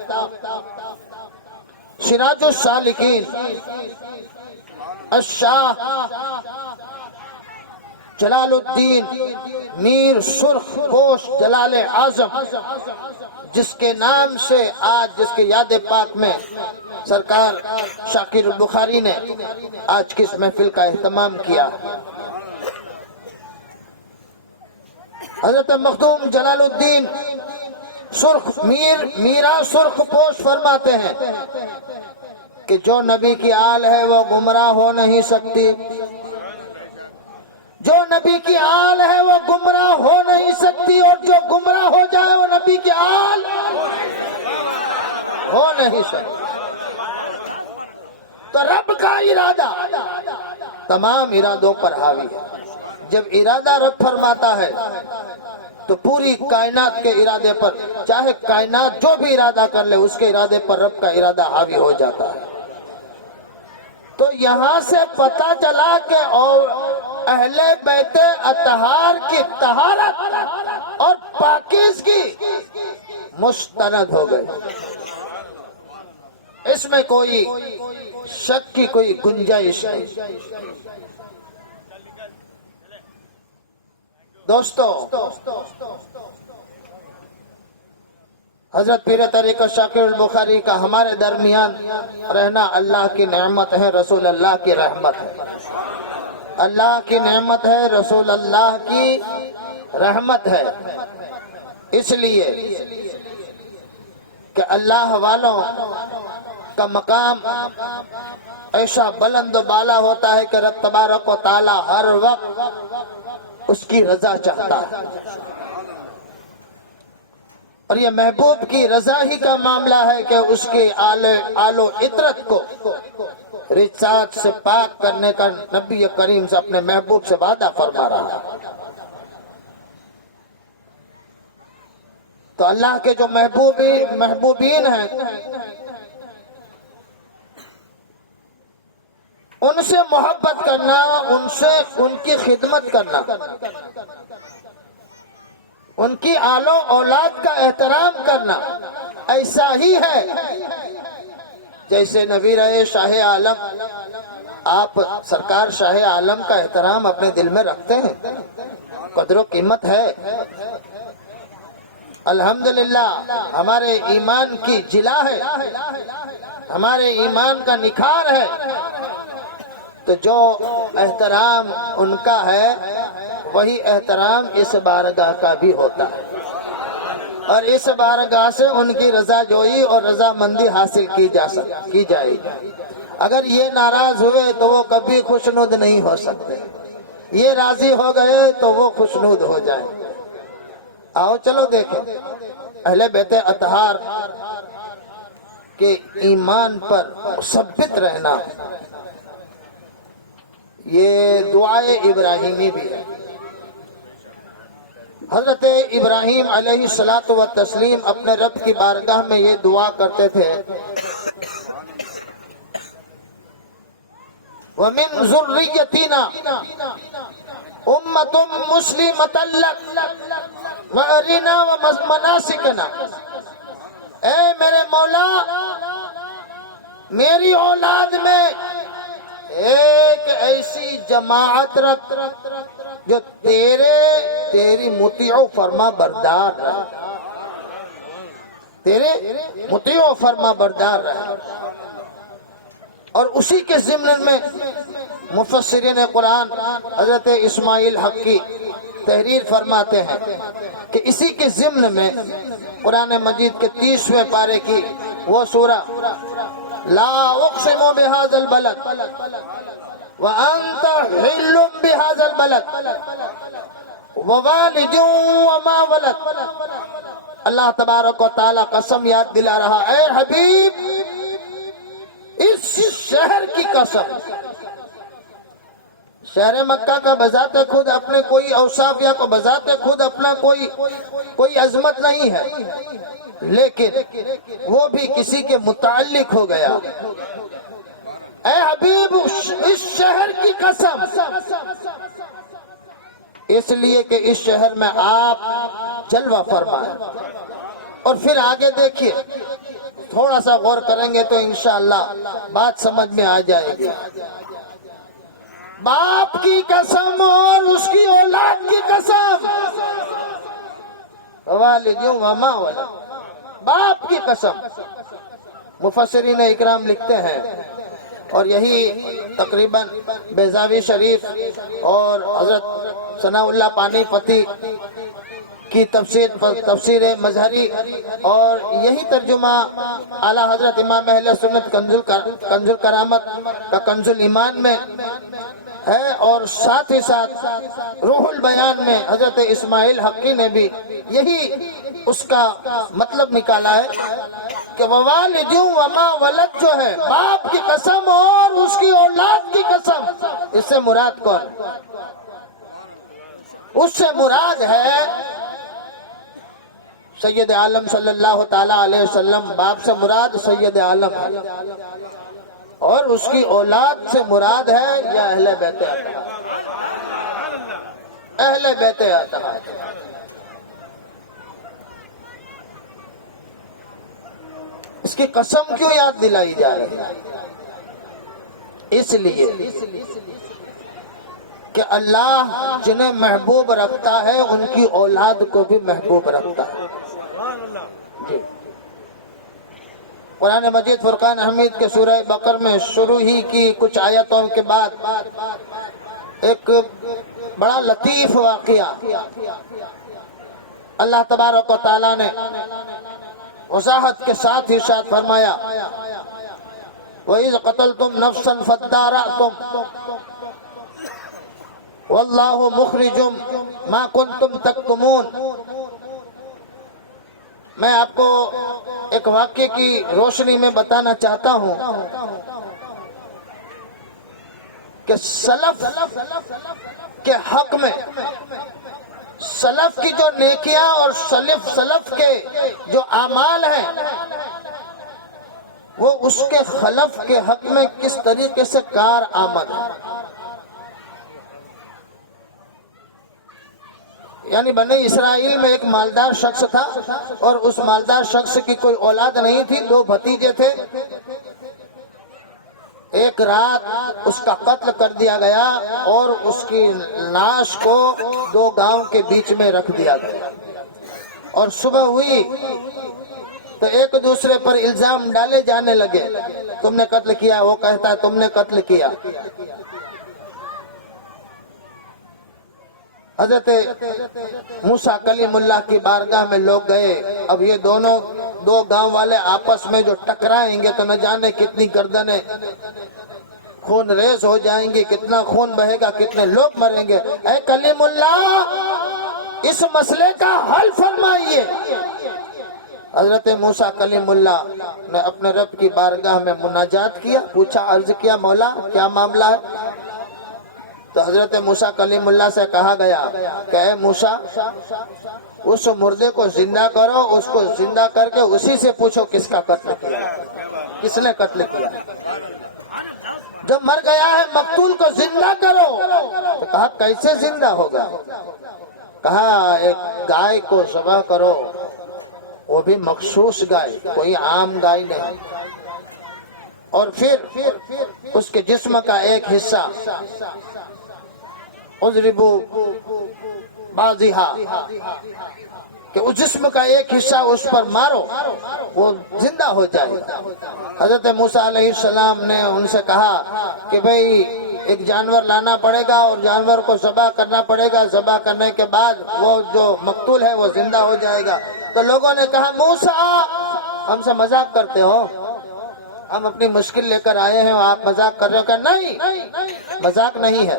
سراج السالکین الشاہ جلال الدین میر سرخ پوش جلال اعظم جس کے نام سے آج جس کے یاد پاک میں سرکار شاکر البخاری نے آج کی اس محفل کا اہتمام کیا. حضرت مخدوم جلال الدین سرخ میرا سرخ پوش فرماتے ہیں کہ جو نبی کی آل ہے وہ گمراہ ہو نہیں سکتی. جو نبی کی آل ہے وہ گمراہ ہو نہیں سکتی اور جو گمراہ ہو جائے وہ نبی کی آل ہو نہیں سکتی. تو رب کا ارادہ تمام ارادوں پر حاوی ہے. جب ارادہ رب فرماتا ہے تو پوری کائنات کے ارادے پر چاہے کائنات جو بھی ارادہ کر لے اس کے ارادے پر رب کا ارادہ حاوی ہو جاتا ہے. تو یہاں سے پتہ چلا کہ اہل بیت اطہار کی طہارت اور پاکیزگی مستند ہو گئے. اس میں کوئی شک کی کوئی گنجائش نہیں. دوستو حضرت پیر طریقت شاکر البخاری کا ہمارے درمیان رہنا اللہ کی نعمت ہے, رسول اللہ کی رحمت ہے. اللہ کی نعمت ہے, رسول اللہ کی رحمت ہے. اس لیے کہ اللہ والوں کا مقام ایسا بلند و بالا ہوتا ہے کہ رب تبارک و تعالی ہر وقت اس کی رضا چاہتا ہے. اور یہ محبوب کی رضا ہی کا معاملہ ہے کہ اس کی آل و عطرت کو رچات سے پاک کرنے کا نبی کریم سے اپنے محبوب سے وعدہ فرما رہا ہے. تو اللہ کے جو محبوبین ہیں ان سے محبت کرنا, ان کی خدمت کرنا, ان کی آل و اولاد کا احترام کرنا ایسا ہی ہے جیسے نبی رہے شاہ عالم. آپ سرکار شاہ عالم کا احترام اپنے دل میں رکھتے ہیں, قدر و قیمت ہے. الحمدللہ ہمارے ایمان کی جلا ہے, ہمارے ایمان کا نکھار ہے. تو جو احترام ان کا ہے وہی احترام اس بارگاہ کا بھی ہوتا ہے, اور اس بارگاہ سے ان کی رضا جوئی اور رضا مندی حاصل کی جائے گی. اگر یہ ناراض ہوئے تو وہ کبھی خوشنود نہیں ہو سکتے, یہ راضی ہو گئے تو وہ خوشنود ہو جائیں. آؤ چلو دیکھیں اہل بیت اطہار کے ایمان پر مثبت رہنا یہ دعائے ابراہیمی بھی ہے. حضرت ابراہیم علیہ الصلاۃ والتسلیم اپنے رب کی بارگاہ میں یہ دعا کرتے تھے, وَمِن ذُرِّيَّتِنَا أُمَّةٌ مُسْلِمَةً لَكَ وَأَرِنَا وَمَنَاسِكَنَا. اے میرے مولا میری اولاد میں ایک ایسی جماعت رکھ جو تیری مطیع و فرما بردار رہے, تیرے مطیع و فرما بردار رہے. اور اسی کے ضمن میں مفسرین قرآن حضرت اسماعیل حق کی تحریر فرماتے ہیں کہ اسی کے ضمن میں قرآن مجید کے 30ویں پارے کی وہ سورہ لا اقسم بهذا البلد وانت حل بهذا البلد ووالد وما ولد, اللہ تبارک و تعالی قسم یاد دلا رہا, اے حبیب اس شہر کی قسم شہر مکہ کا بذات خود اپنے کوئی اوصاف یا کو بذات خود اپنا کوئی عظمت نہیں ہے، لیکن وہ بھی کسی کے متعلق ہو گیا۔ اے حبیب اس شہر کی قسم، اس لیے کہ اس شہر میں آپ جلوہ فرمائیں۔ اور پھر آگے دیکھیے، تھوڑا سا غور کریں گے تو انشاءاللہ بات سمجھ میں آ جائے گی۔ باپ کی قسم اور اس کی اولاد کی قسم، والدیوں وما ولد، باپ کی قسم۔ مفسرین اکرام لکھتے ہیں، اور یہی تقریباً بیضاوی شریف اور حضرت ثناء اللہ پانی پتی کی تفسیر مظہری، اور یہی ترجمہ اعلیٰ حضرت امام اہل سنت کنز الکرامت کا کنز الایمان میں ہے، اور ساتھ ہی ساتھ روح البیان میں حضرت اسماعیل حقی نے بھی یہی اس کا مطلب نکالا ہے کہ ووالدیوں وما ولد جو ہے، باپ کی قسم اور اس کی اولاد کی قسم، اس سے مراد کون؟ اس سے مراد ہے سید عالم صلی اللہ تعالی علیہ وسلم۔ باپ سے مراد سید عالم ہے، اور اس کی اولاد سے مراد ہے یا اہل بیت اطہار، اہل بیت اطہار۔ اس کی قسم کیوں یاد دلائی جا رہی ہے؟ اس لیے کہ اللہ جنہیں محبوب رکھتا ہے ان کی اولاد کو بھی محبوب رکھتا ہے۔ جی، قرآن مجید فرقان حمید کے سورہ بقر میں شروع ہی کی کچھ آیتوں کے بعد ایک بڑا لطیف واقعہ اللہ تبارک و تعالیٰ نے وضاحت کے ساتھ ہی ساتھ فرمایا، وَإِذْ قَتَلْتُمْ نَفْسًا فَادَّارَأْتُمْ وَاللَّهُ مُخْرِجٌ مَا كُنْتُمْ تَكْتُمُونَ۔ میں آپ کو ایک واقعے کی روشنی میں بتانا چاہتا ہوں کہ سلف کے حق میں، سلف کی جو نیکیاں اور سلف کے جو اعمال ہیں، وہ اس کے خلف کے حق میں کس طریقے سے کار آمد ہے۔ یعنی بنی اسرائیل میں ایک مالدار شخص تھا، اور اس مالدار شخص کی کوئی اولاد نہیں تھی، دو بھتیجے تھے۔ ایک رات اس کا قتل کر دیا گیا اور اس کی لاش کو دو گاؤں کے بیچ میں رکھ دیا گیا، اور صبح ہوئی تو ایک دوسرے پر الزام ڈالے جانے لگے، تم نے قتل کیا، وہ کہتا ہے تم نے قتل کیا۔ حضرت موسیٰ کلیم اللہ کی بارگاہ میں لوگ گئے۔ اب یہ دو گاؤں والے آپس میں جو ٹکرائیں گے تو نہ جانے کتنی گردنیں خون ریز ہو جائیں گی، کتنا خون بہے گا، کتنے لوگ مریں گے۔ اے کلیم اللہ، اس مسئلے کا حل فرمائیے۔ حضرت موسیٰ کلیم اللہ نے اپنے رب کی بارگاہ میں مناجات کیا، پوچھا، عرض کیا، مولا کیا معاملہ ہے؟ تو حضرت موسیٰ کلیم اللہ سے کہا گیا کہ اے موسیٰ، اس مردے کو زندہ کرو، اس کو زندہ کر کے اسی سے پوچھو کس کا قتل کیا، کس نے قتل کیا۔ جب مر گیا ہے مقتول کو زندہ کرو، تو کہا کیسے زندہ ہوگا؟ کہا ایک گائے کو ذبح کرو، وہ بھی مخصوص گائے، کوئی عام گائے نہیں، اور پھر اس کے جسم کا ایک حصہ اضربو بازیہا، کہ اس جسم کا ایک حصہ اس پر مارو، وہ زندہ ہو جائے گا۔ حضرت موسیٰ علیہ السلام نے ان سے کہا کہ بھئی ایک جانور لانا پڑے گا اور جانور کو ذبح کرنا پڑے گا، ذبح کرنے کے بعد وہ جو مقتول ہے وہ زندہ ہو جائے گا۔ تو لوگوں نے کہا موسیٰ ہم سے مذاق کرتے ہو، ہم اپنی مشکل لے کر آئے ہیں، آپ مذاق کر رہے ہو؟ کہ نہیں، مذاق نہیں ہے۔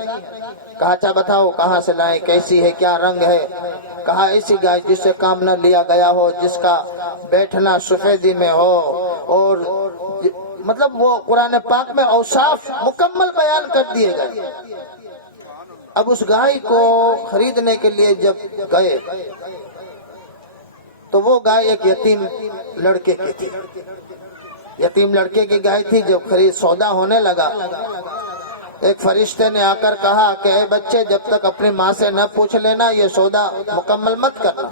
کہا اچھا بتاؤ کہاں سے لائیں، کیسی ہے، کیا رنگ ہے؟ کہا ایسی گائے جس سے کام نہ لیا گیا ہو، جس کا بیٹھنا سفیدی میں ہو، اور مطلب وہ قرآن پاک میں اوصاف مکمل بیان کر دیے گئے۔ اب اس گائے کو خریدنے کے لیے جب گئے تو وہ گائے ایک یتیم لڑکے کی تھی، یتیم لڑکے کی گائے تھی۔ جب خرید سودا ہونے لگا، ایک فرشتے نے آ کر کہا کہ اے بچے، جب تک اپنی ماں سے نہ پوچھ لینا یہ سودا مکمل مت کرنا۔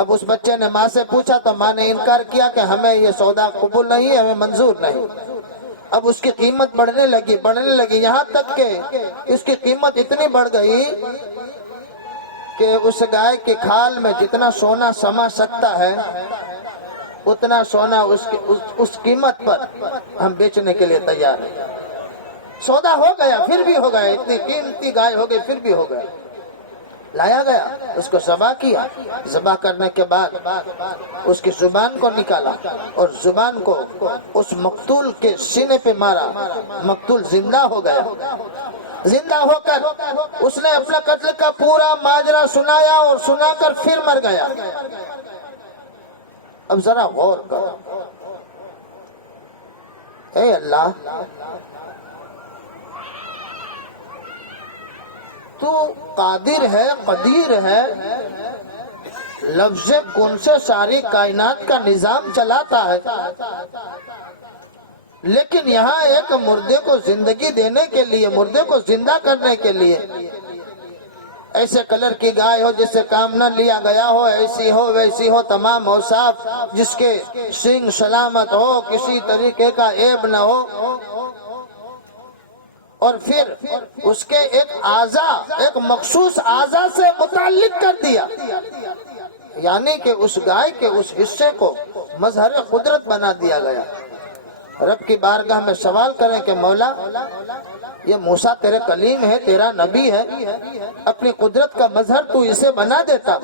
اب اس بچے نے ماں سے پوچھا تو ماں نے انکار کیا کہ ہمیں یہ سودا قبول نہیں ہے، ہمیں منظور نہیں۔ اب اس کی قیمت بڑھنے لگی یہاں تک کہ اس کی قیمت اتنی بڑھ گئی کہ اس گائے کی کھال میں جتنا سونا سما سکتا ہے اتنا سونا اس قیمت پر ہم بیچنے کے لیے تیار ہیں۔ سودا ہو گیا، پھر بھی ہو گیا، اتنی قیمتی گائے ہو گئی پھر بھی ہو گیا۔ لایا گیا، اس کو ذبح کیا، ذبح کرنے کے بعد اس کی زبان کو نکالا اور زبان کو اس مقتول کے سینے پہ مارا، مقتول زندہ ہو گیا۔ زندہ ہو کر اس نے اپنا قتل کا پورا ماجرا سنایا اور سنا کر پھر مر گیا۔ اب ذرا غور کرو، اے اللہ، تو قادر ہے، قدیر ہے، لفظ کن سے ساری کائنات کا نظام چلاتا ہے، لیکن یہاں ایک مردے کو زندگی دینے کے لیے، مردے کو زندہ کرنے کے لیے ایسے کلر کی گائے ہو جس سے کام نہ لیا گیا ہو، ایسی ہو ویسی ہو، تمام اوصاف، جس کے سینگ سلامت ہو، کسی طریقے کا عیب نہ ہو، اور پھر اس کے ایک اعضا، ایک مخصوص اعضا سے متعلق کر دیا، یعنی کہ اس گائے کے اس حصے کو مظہر قدرت بنا دیا گیا۔ رب کی بارگاہ میں سوال کریں کہ مولا، یہ موسیٰ تیرے کلیم ہے، تیرا نبی ہے، اپنی قدرت کا مظہر تو اسے بنا دیتا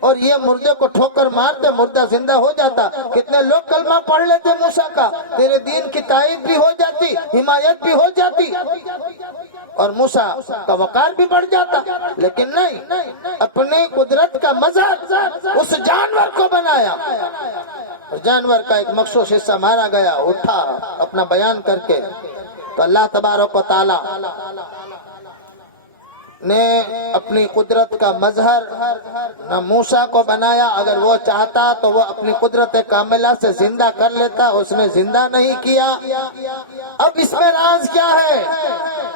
اور یہ مردے کو ٹھوکر مارتے مردہ زندہ ہو جاتا، کتنے لوگ کلمہ پڑھ لیتے موسیٰ کا، تیرے دین کی تائید بھی ہو جاتی، حمایت بھی ہو جاتی اور موسیٰ کا وقار بھی بڑھ جاتا، لیکن نہیں، اپنی قدرت کا مظہر اس جانور کو بنایا اور جانور کا ایک مخصوص حصہ مارا گیا۔ اٹھا اپنا بیان کر کے تو اللہ تبارک و تعالی نے اپنی قدرت کا مظہر نہ موسیٰ کو بنایا، اگر وہ چاہتا تو وہ اپنی قدرت کاملہ سے زندہ کر لیتا، اس نے زندہ نہیں کیا۔ اب اس میں راز کیا ہے؟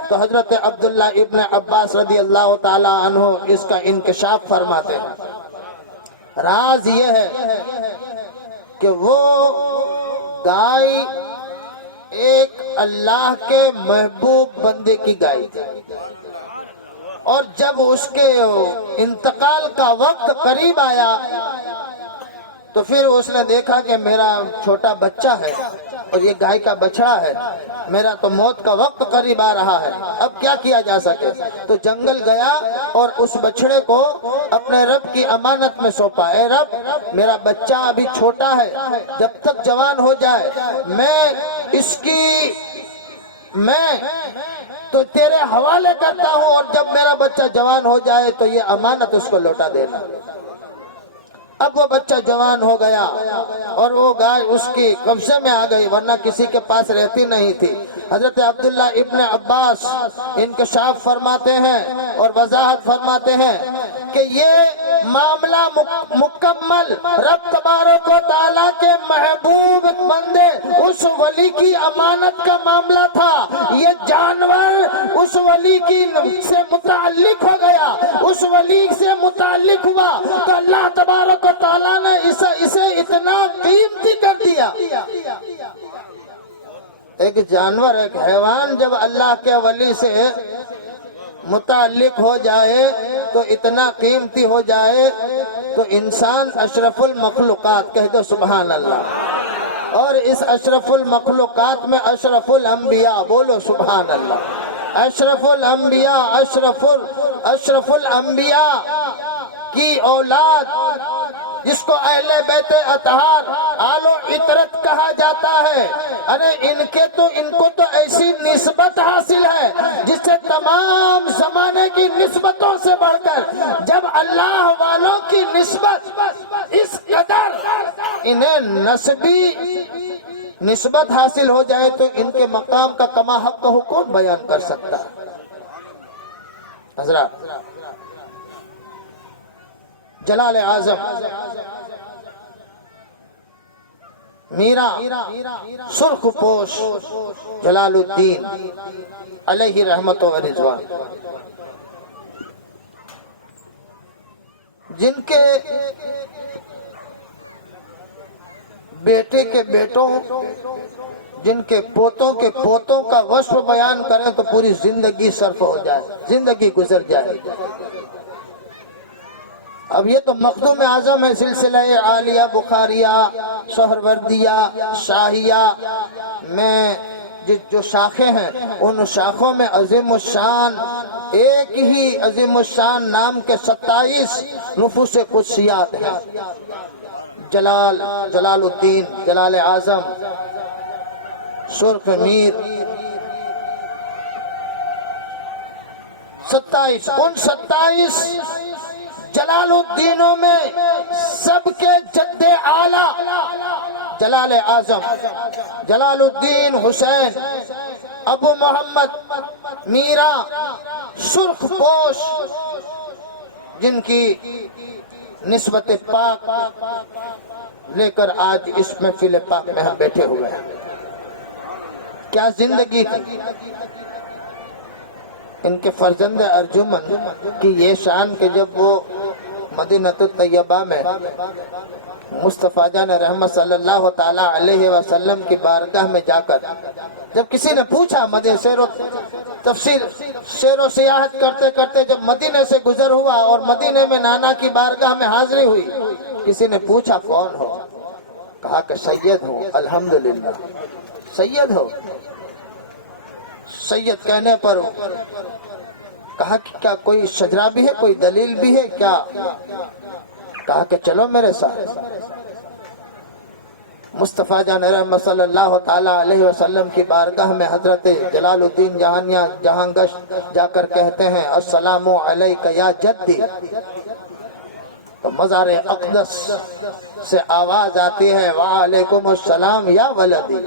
تو حضرت عبداللہ ابن عباس رضی اللہ تعالی عنہ اس کا انکشاف فرماتے ہیں۔ راز یہ ہے کہ وہ گائے ایک اللہ کے محبوب بندے کی گائے تھی، اور جب اس کے انتقال کا وقت قریب آیا تو پھر اس نے دیکھا کہ میرا چھوٹا بچہ ہے اور یہ گائے کا بچڑا ہے، میرا تو موت کا وقت قریب آ رہا ہے، اب کیا کیا جا سکے؟ تو جنگل گیا اور اس بچڑے کو اپنے رب کی امانت میں سونپا، اے رب، میرا بچہ ابھی چھوٹا ہے، جب تک جوان ہو جائے میں تو تیرے حوالے کرتا ہوں، اور جب میرا بچہ جوان ہو جائے تو یہ امانت اس کو لوٹا دینا۔ اب وہ بچہ جوان ہو گیا اور وہ گائے اس کی قبضے میں آ گئی، ورنہ کسی کے پاس رہتی نہیں تھی۔ حضرت عبداللہ ابن عباس انکشاف فرماتے ہیں اور وضاحت فرماتے ہیں کہ یہ معاملہ مکمل رب تبارک و تعالیٰ کے محبوب بندے اس ولی کی امانت کا معاملہ تھا۔ یہ جانور اس ولی کی سے متعلق ہو گیا، اس ولی سے متعلق ہوا تو اللہ تبارک و تعالیٰ نے اسے اتنا قیمتی کر دیا۔ ایک جانور، ایک حیوان جب اللہ کے ولی سے متعلق ہو جائے تو اتنا قیمتی ہو جائے تو انسان اشرف المخلوقات، کہہ دو سبحان اللہ، اور اس اشرف المخلوقات میں اشرف الانبیاء، بولو سبحان اللہ، اشرف الانبیاء، اشرف الانبیاء کی اولاد جس کو اہل بیت اطہار آل و عطرت کہا جاتا ہے، ارے ان کو تو ایسی نسبت حاصل ہے جس سے تمام زمانے کی نسبتوں سے بڑھ کر جب اللہ والوں کی نسبت اس قدر انہیں نسبی نسبت حاصل ہو جائے تو ان کے مقام کا کما حق کون بیان کر سکتا ہے؟ حضرات جلال اعظم میرا سرخ پوش جلال الدین علیہ رحمت و رضوان، جن کے بیٹے کے بیٹوں، جن کے پوتوں کا وصف بیان کریں تو پوری زندگی صرف ہو جائے، زندگی گزر جائے۔ اب یہ تو مخدوم اعظم ہے، سلسلہ عالیہ بخاریہ سہروردیہ شاہیہ میں جو شاخیں ہیں، ان شاخوں میں عظیم الشان، ایک ہی عظیم الشان نام کے 27 نفوس قدسیات ہیں۔ جلال الدین، جلال اعظم، سرخ میر، 27، ان 27 جلال الدینوں میں سب کے جد اعلی جلال اعظم جلال الدین حسین ابو محمد میرا سرخ پوش، جن کی نسبت پاک لے کر آج اس محفل پاک میں ہم بیٹھے ہوئے ہیں۔ کیا زندگی تھی ان کے فرزند ارجمن کی یہ شان کہ جب وہ مدینہ الطیبہ میں مصطفیٰ جان رحمت صلی اللہ تعالی علیہ وسلم کی بارگاہ میں جا کر جب کسی نے پوچھا، سیر و سیاحت کرتے کرتے جب مدینے سے گزر ہوا اور مدینے میں نانا کی بارگاہ میں حاضری ہوئی، کسی نے پوچھا کون ہو؟ کہا کہ سید ہوں، الحمدللہ سید ہو۔ سید کہنے پر کہا کہ کیا کوئی شجرہ بھی ہے، کوئی دلیل بھی ہے کیا؟ کہا کہ چلو میرے ساتھ۔ مصطفیٰ جان رحمت صلی اللہ تعالی علیہ وسلم کی بارگاہ میں حضرت جلال الدین جہاں گشت جا کر کہتے ہیں السلام علیک یا جدی، تو مزار اقدس سے آواز آتی ہے وعلیکم السلام یا ولدی،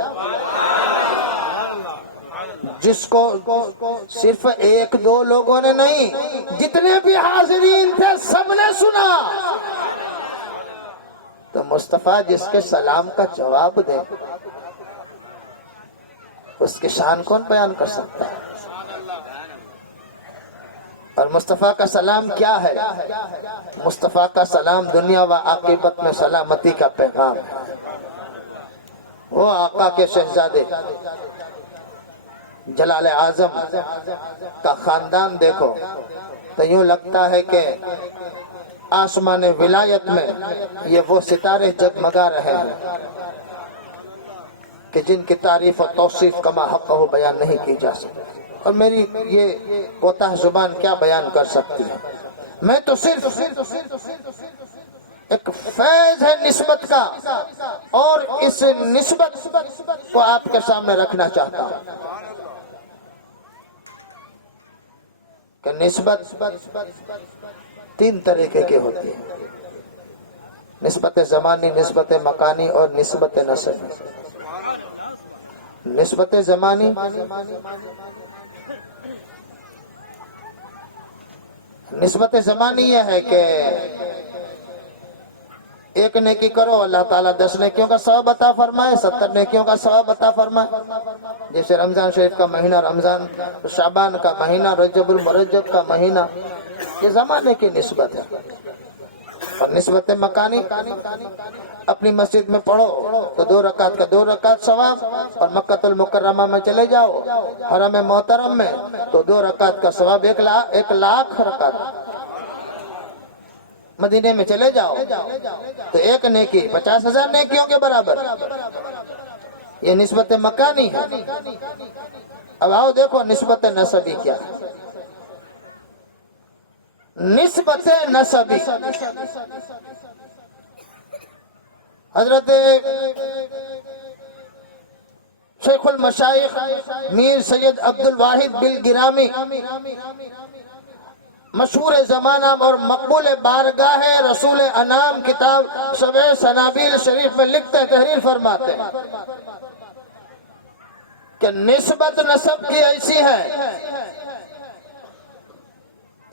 جس کو صرف ایک دو لوگوں نے نہیں، جتنے بھی حاضرین تھے سب نے سنا۔ تو مصطفیٰ جس کے سلام کا جواب دے، اس کی شان کون بیان کر سکتا ہے؟ اور مصطفیٰ کا سلام کیا ہے؟ مصطفیٰ کا سلام دنیا و عاقبت میں سلامتی کا پیغام ہے۔ وہ آقا کے شہزادے جلال اعظم کا خاندان دیکھو تو یوں لگتا ہے کہ آسمان ولایت میں یہ وہ ستارے جگمگا رہے ہیں کہ جن کی تعریف و توصیف کما حق ہو بیان نہیں کی جا سکتی، اور میری یہ کوتاہ زبان کیا بیان کر سکتی ہے۔ میں تو صرف ایک فیض ہے نسبت کا، اور اس نسبت کو آپ کے سامنے رکھنا چاہتا ہوں کہ نسبت 3 طریقے کی ہوتی ہے: نسبت زمانی، نسبت مکانی اور نسبت نسبی۔ نسبت زمانی یہ ہے کہ ایک نیکی کرو اللہ تعالیٰ 10 نیکیوں کا ثواب عطا فرمائے، 70 نیکیوں کا ثواب عطا فرمائے۔ جیسے رمضان شریف کا مہینہ، رمضان شعبان کا مہینہ، رجب المرجب کا مہینہ، یہ زمانے کی نسبت ہے۔ اور نسبت مکانی، اپنی مسجد میں پڑھو تو 2 رکعت کا 2 رکعت ثواب، اور مکہ المکرمہ میں چلے جاؤ حرم محترم میں تو 2 رکعت کا ثواب 1 لاکھ رکعت۔ مدینے میں چلے جاؤ تو 1 نیکی 50,000 نیکیوں کے برابر۔ یہ نسبت مکانی ہے۔ اب آؤ دیکھو نسبت نسبی کیا ہے۔ نسبت نسبی حضرت شیخ المشائخ میر سید عبد الواحد بالگرامی، مشہور زمانہ اور مقبول بارگاہ رسول انام کتاب شبہ سنابیل شریف میں لکھتے تحریر فرماتے ہیں کہ نسبت نسب کی ایسی ہے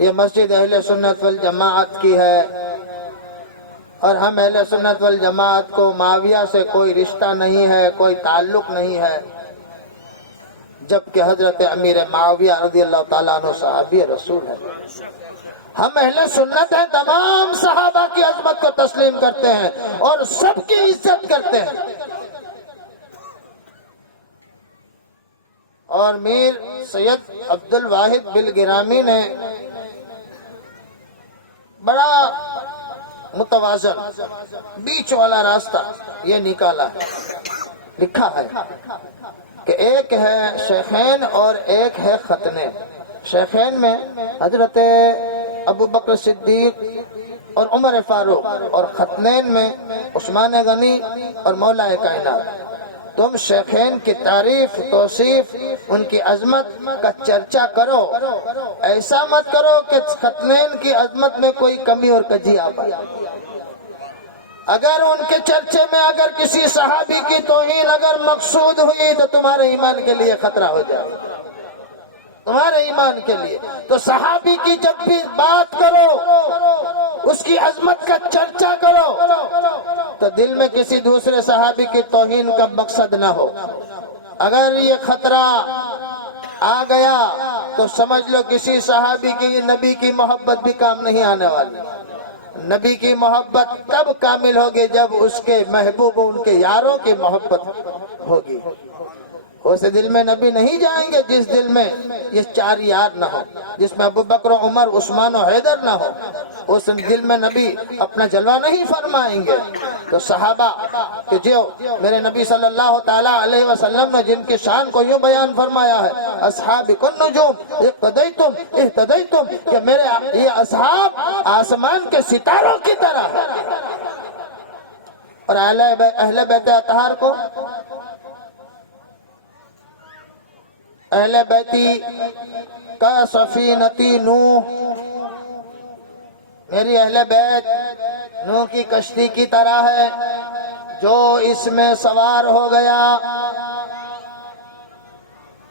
یہ مسجد اہل سنت والجماعت کی ہے اور ہم اہل سنت والجماعت کو معاویہ سے کوئی رشتہ نہیں ہے، کوئی تعلق نہیں ہے، جبکہ حضرت امیر معاویہ رضی اللہ تعالیٰ عنہ صحابی رسول ہے۔ ہم اہل سنت ہیں، تمام صحابہ کی عظمت کو تسلیم کرتے ہیں اور سب کی عزت کرتے ہیں۔ اور میر سید عبد الواحد بلگرامی نے بڑا متوازن بیچ والا راستہ یہ نکالا ہے، لکھا ہے کہ ایک ہے شیخین اور ایک ہے ختنین۔ شیخین میں حضرت ابو بکر صدیق اور عمر فاروق، اور ختنین میں عثمان غنی اور مولا کائنات۔ تم شیخین کی تعریف، توصیف، ان کی عظمت کا چرچا کرو، ایسا مت کرو کہ ختنین کی عظمت میں کوئی کمی اور کجی آ پائے۔ اگر ان کے چرچے میں اگر کسی صحابی کی توہین اگر مقصود ہوئی تو تمہارے ایمان کے لیے خطرہ ہو جائے، تمہارے ایمان کے لیے۔ تو صحابی کی جب بھی بات کرو، اس کی عظمت کا چرچا کرو، تو دل میں کسی دوسرے صحابی کی توہین کا مقصد نہ ہو۔ اگر یہ خطرہ آ گیا تو سمجھ لو کسی صحابی کی نبی کی محبت بھی کام نہیں آنے والی۔ نبی کی محبت تب کامل ہوگی جب اس کے محبوب ان کے یاروں کی محبت ہوگی۔ اس دل میں نبی نہیں جائیں گے جس دل میں یہ چار یار نہ ہو، جس میں ابو بکر و عمر عثمان و حیدر نہ ہو، اس دل میں نبی اپنا جلوہ نہیں فرمائیں گے۔ تو صحابہ کہ جو میرے نبی صلی اللہ تعالیٰ علیہ وسلم نے جن کی شان کو یوں بیان فرمایا ہے، اصحابکم النجوم اقتدیتم اہتدیتم، کہ میرے یہ اصحاب آسمان کے ستاروں کی طرح ہے۔ اور اہل بیت اطہار کو اہل بیتی کا سفینتی نوح، میری اہل بیت نوح کی کشتی کی طرح ہے، جو اس میں سوار ہو گیا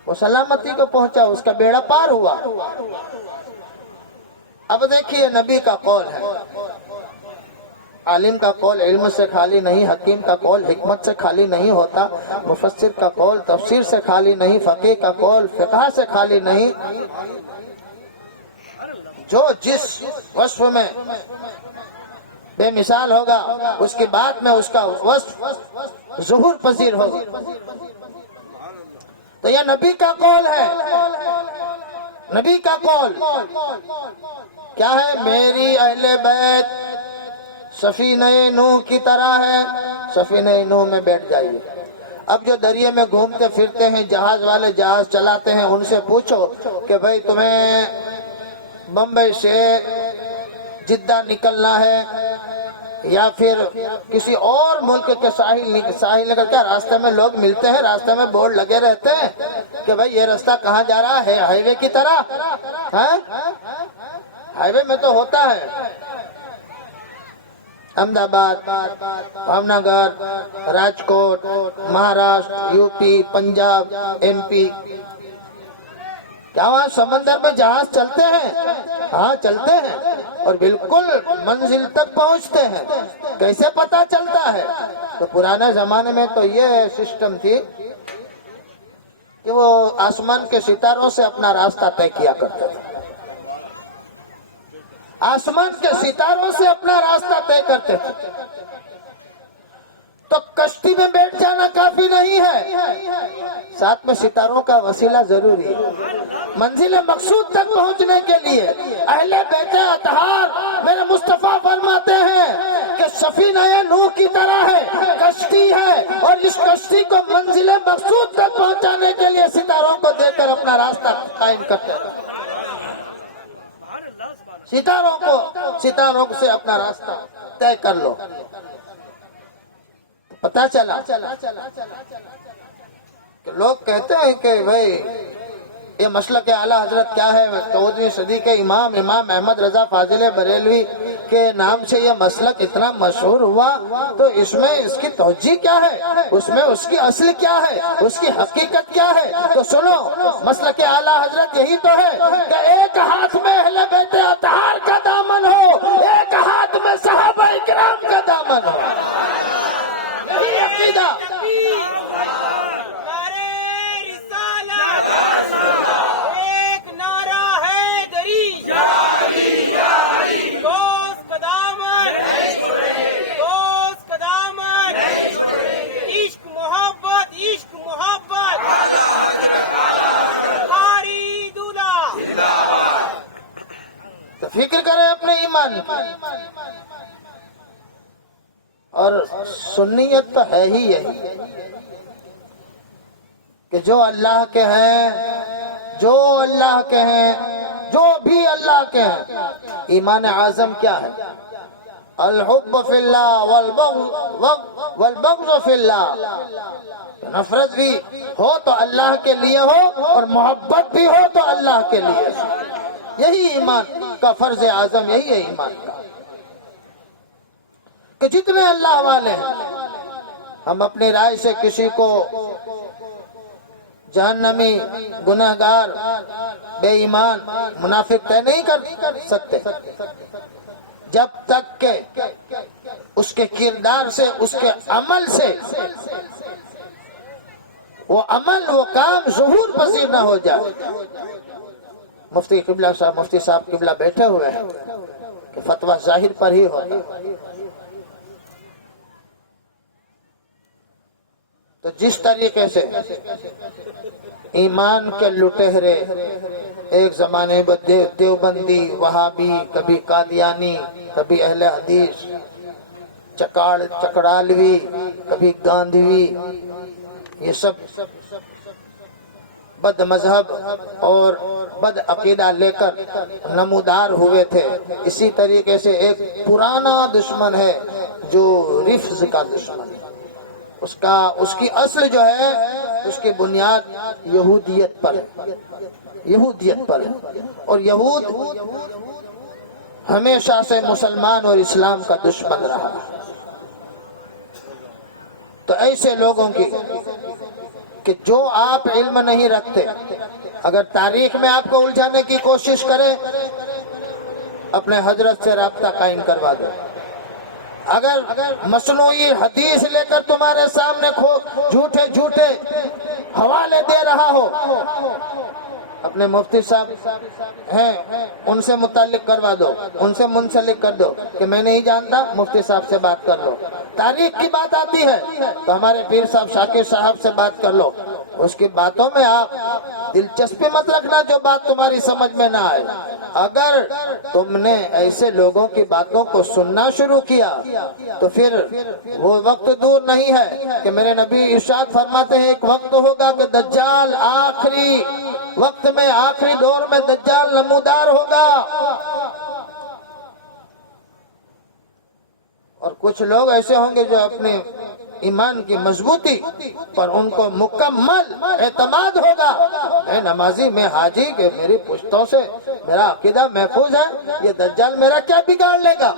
وہ سلامتی کو پہنچا، اس کا بیڑا پار ہوا۔ اب دیکھیے نبی کا قول ہے، عالم کا قول علم سے خالی نہیں، حکیم کا قول حکمت سے خالی نہیں ہوتا، مفسر کا قول تفسیر سے خالی نہیں، فقیہ کا قول فقہ سے خالی نہیں۔ جو جس وصف میں بے مثال ہوگا اس کی بات میں اس کا وصف ظہور پذیر ہوگا۔ تو یہ نبی کا قول ہے، نبی کا قول کیا ہے؟ میری اہل بیت سفینہ نوح کی طرح ہے، سفینہ نوح میں بیٹھ جائیے۔ اب جو دریا میں گھومتے پھرتے ہیں، جہاز والے جہاز چلاتے ہیں، ان سے پوچھو کہ بھئی تمہیں بمبئی سے جدہ نکلنا ہے یا پھر کسی اور ملک کے ساحل نکل کر، راستے میں لوگ ملتے ہیں، راستے میں بورڈ لگے رہتے ہیں کہ بھئی یہ راستہ کہاں جا رہا ہے، ہائی وے کی طرح ہے؟ ہائی وے میں تو ہوتا ہے احمد آباد، Bhavnagar, Rajkot, Maharashtra, U P, Punjab, M P. کیا وہاں سمندر میں جہاز چلتے ہیں؟ ہاں چلتے ہیں، اور بالکل منزل تک پہنچتے ہیں۔ کیسے پتا چلتا ہے؟ تو پرانے زمانے میں تو یہ سسٹم تھی کہ وہ آسمان کے ستاروں سے اپنا راستہ طے کیا کرتے تھے، آسمان کے ستاروں سے اپنا راستہ طے کرتے تھے۔ تو کشتی میں بیٹھ جانا کافی نہیں ہے، ساتھ میں ستاروں کا وسیلہ ضروری ہے منزل مقصود تک پہنچنے کے لیے۔ اہل بیت اطہار میرے مصطفیٰ فرماتے ہیں کہ سفینہ نوح کی طرح ہے، کشتی ہے، اور اس کشتی کو منزل مقصود تک پہنچانے کے لیے ستاروں کو دے کر اپنا راستہ قائم کرتے ہیں۔ ستاروں سے اپنا راستہ طے کر لو۔ پتا چلا کہ لوگ کہتے ہیں کہ بھئی یہ مسلک اعلیٰ حضرت کیا ہے؟ 14ویں صدی کے امام احمد رضا فاضل بریلوی کے نام سے یہ مسلک اتنا مشہور ہوا، تو اس میں اس کی توجہ کیا ہے، اس میں اس کی اصل کیا ہے، اس کی حقیقت کیا ہے؟ تو سنو، مسلک اعلیٰ حضرت یہی تو ہے کہ ایک ہاتھ میں اہل بیت اطہار کا دامن ہو، ایک ہاتھ میں صحابہ اکرام کا دامن ہو. یہی عقیدہ. ایک نعرہ ہے دری دوست کا دامن، دوست کا دامن، عشق محبت، عشق محبت، ہاری دولہ. تو فکر کریں اپنے ایمان کی. اور سنیت تو ہے ہی یہی کہ جو اللہ کے ہیں، جو اللہ کے ہیں، جو بھی اللہ کے ہیں. ایمان اعظم کیا ہے؟ الحب فی اللہ والبغض فی اللہ. نفرت بھی ہو تو اللہ کے لیے ہو، اور محبت بھی ہو تو اللہ کے لیے. یہی ایمان کا فرض اعظم، یہی ہے ایمان کا، کہ جتنے اللہ والے ہیں ہم اپنی رائے سے کسی کو جہنمی، گناہگار، بے ایمان، منافق طے نہیں کر سکتے جب تک کہ اس کے کردار سے، اس کے عمل سے وہ عمل، وہ کام ظہور پذیر نہ ہو جائے. مفتی صاحب قبلہ بیٹھے ہوئے ہیں کہ فتویٰ ظاہر پر ہی ہوتا. تو جس طریقے سے ایمان کے لٹہرے ایک زمانے میں دیوبندی، وہابی، کبھی قادیانی، کبھی اہل حدیث، چکڑالوی، کبھی گاندھوی، یہ سب بد مذہب اور بد عقیدہ لے کر نمودار ہوئے تھے. اسی طریقے سے ایک پرانا دشمن ہے جو رفض کا دشمن ہے. اس کی اصل جو ہے، اس کی بنیاد یہودیت پر ہے، یہودیت پر ہے. اور یہود ہمیشہ سے مسلمان اور اسلام کا دشمن رہا. تو ایسے لوگوں کی کہ جو آپ علم نہیں رکھتے، اگر تاریخ میں آپ کو الجھانے کی کوشش کرے، اپنے حضرت سے رابطہ قائم کروا دو. اگر مصنوعی حدیث لے کر تمہارے سامنے جھوٹے حوالے دے رہا ہو، اپنے مفتی صاحب ہیں ان سے متعلق کروا دو، ان سے منسلک کر دو کہ میں نہیں جانتا، مفتی صاحب سے بات کر لو. تاریخ کی بات آتی ہے تو ہمارے پیر صاحب شاکر صاحب سے بات کر لو. اس کی باتوں میں آپ دلچسپی مت رکھنا جو بات تمہاری سمجھ میں نہ آئے. اگر تم نے ایسے لوگوں کی باتوں کو سننا شروع کیا تو پھر وہ وقت دور نہیں ہے کہ میرے نبی ارشاد فرماتے ہیں ایک وقت ہوگا کہ دجال آخری وقت میں، آخری دور میں دجال نمودار ہوگا. اور کچھ لوگ ایسے ہوں گے جو اپنے ایمان کی مضبوطی پر ان کو مکمل اعتماد ہوگا. میں نمازی، میں حاجی، کہ میری پشتوں سے میرا عقیدہ محفوظ ہے، یہ دجال میرا کیا بگاڑ لے گا.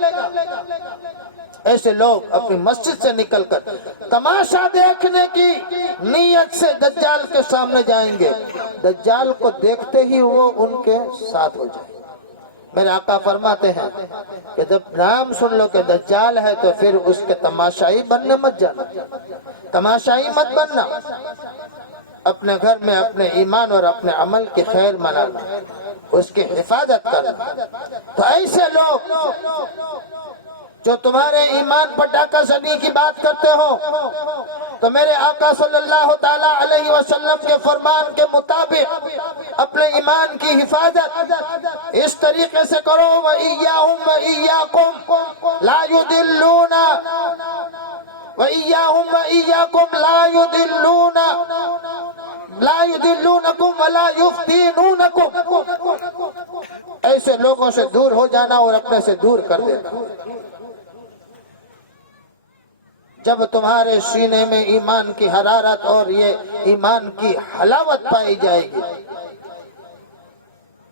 ایسے لوگ اپنی مسجد سے نکل کر تماشا دیکھنے کی نیت سے دجال کے سامنے جائیں گے. دجال کو دیکھتے ہی وہ ان کے ساتھ ہو جائے. میرے آقا فرماتے ہیں کہ جب نام سن لو کہ دجال ہے تو پھر اس کے تماشائی بننے مت جانا، تماشائی مت بننا. اپنے گھر میں اپنے ایمان اور اپنے عمل کی خیر منانا، اس کی حفاظت کرنا. تو ایسے لوگ جو تمہارے ایمان پر ڈاکہ زنی کی بات کرتے ہو، تو میرے آقا صلی اللہ تعالی علیہ وسلم کے فرمان کے مطابق اپنے ایمان کی حفاظت اس طریقے سے کرو. وَإِيَّاهُمْ وَإِيَّاكُمْ لَا يُضِلُّونَ وَإِيَّاهُمْ وَإِيَّاكُمْ لَا يُضِلُّونَكُمْ وَلَا يُفْتِنُونَكُمْ. ایسے لوگوں سے دور ہو جانا اور اپنے سے دور کر دینا. جب تمہارے سینے میں ایمان کی حرارت اور یہ ایمان کی حلاوت پائی جائے گی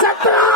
17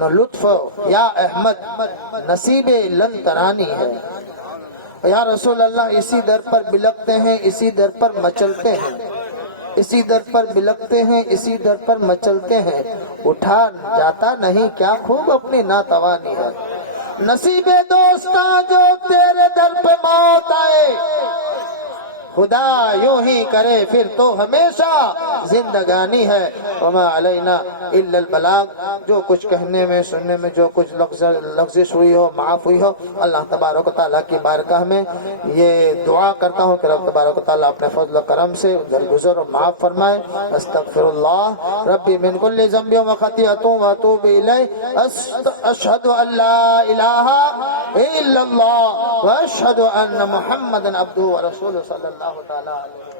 نہ لطف یا احمد نصیب لن ترانی ہے۔ یا رسول اللہ اسی در پر بلکتے ہیں، اسی در پر مچلتے ہیں، اسی در پر بلکتے ہیں، اسی در پر مچلتے ہیں، اٹھا جاتا نہیں کیا خوب اپنی ناتوانی ہے۔ نصیب دوستاں جو تیرے در پہ موت آئے، خدا یوں ہی کرے پھر تو ہمیشہ زندگانی ہے۔ وما علینا الا البلاغ، جو کچھ کہنے میں سننے میں جو کچھ لغزش ہوئی ہو معاف ہوئی ہو، اللہ تبارک و تعالیٰ کی بارگاہ میں یہ دعا کرتا ہوں کہ رب تبارک و تعالیٰ اپنے فضل و کرم سے درگزر و معاف فرمائے۔ استغفر اللہ ربی من کل ذنب و خطیئۃ و اتوب الیہ، اشہد ان لا الہ الا اللہ و اشہد ان محمدا عبدہ و رسولہ صلی اللہ تعالیٰ علیہ وسلم۔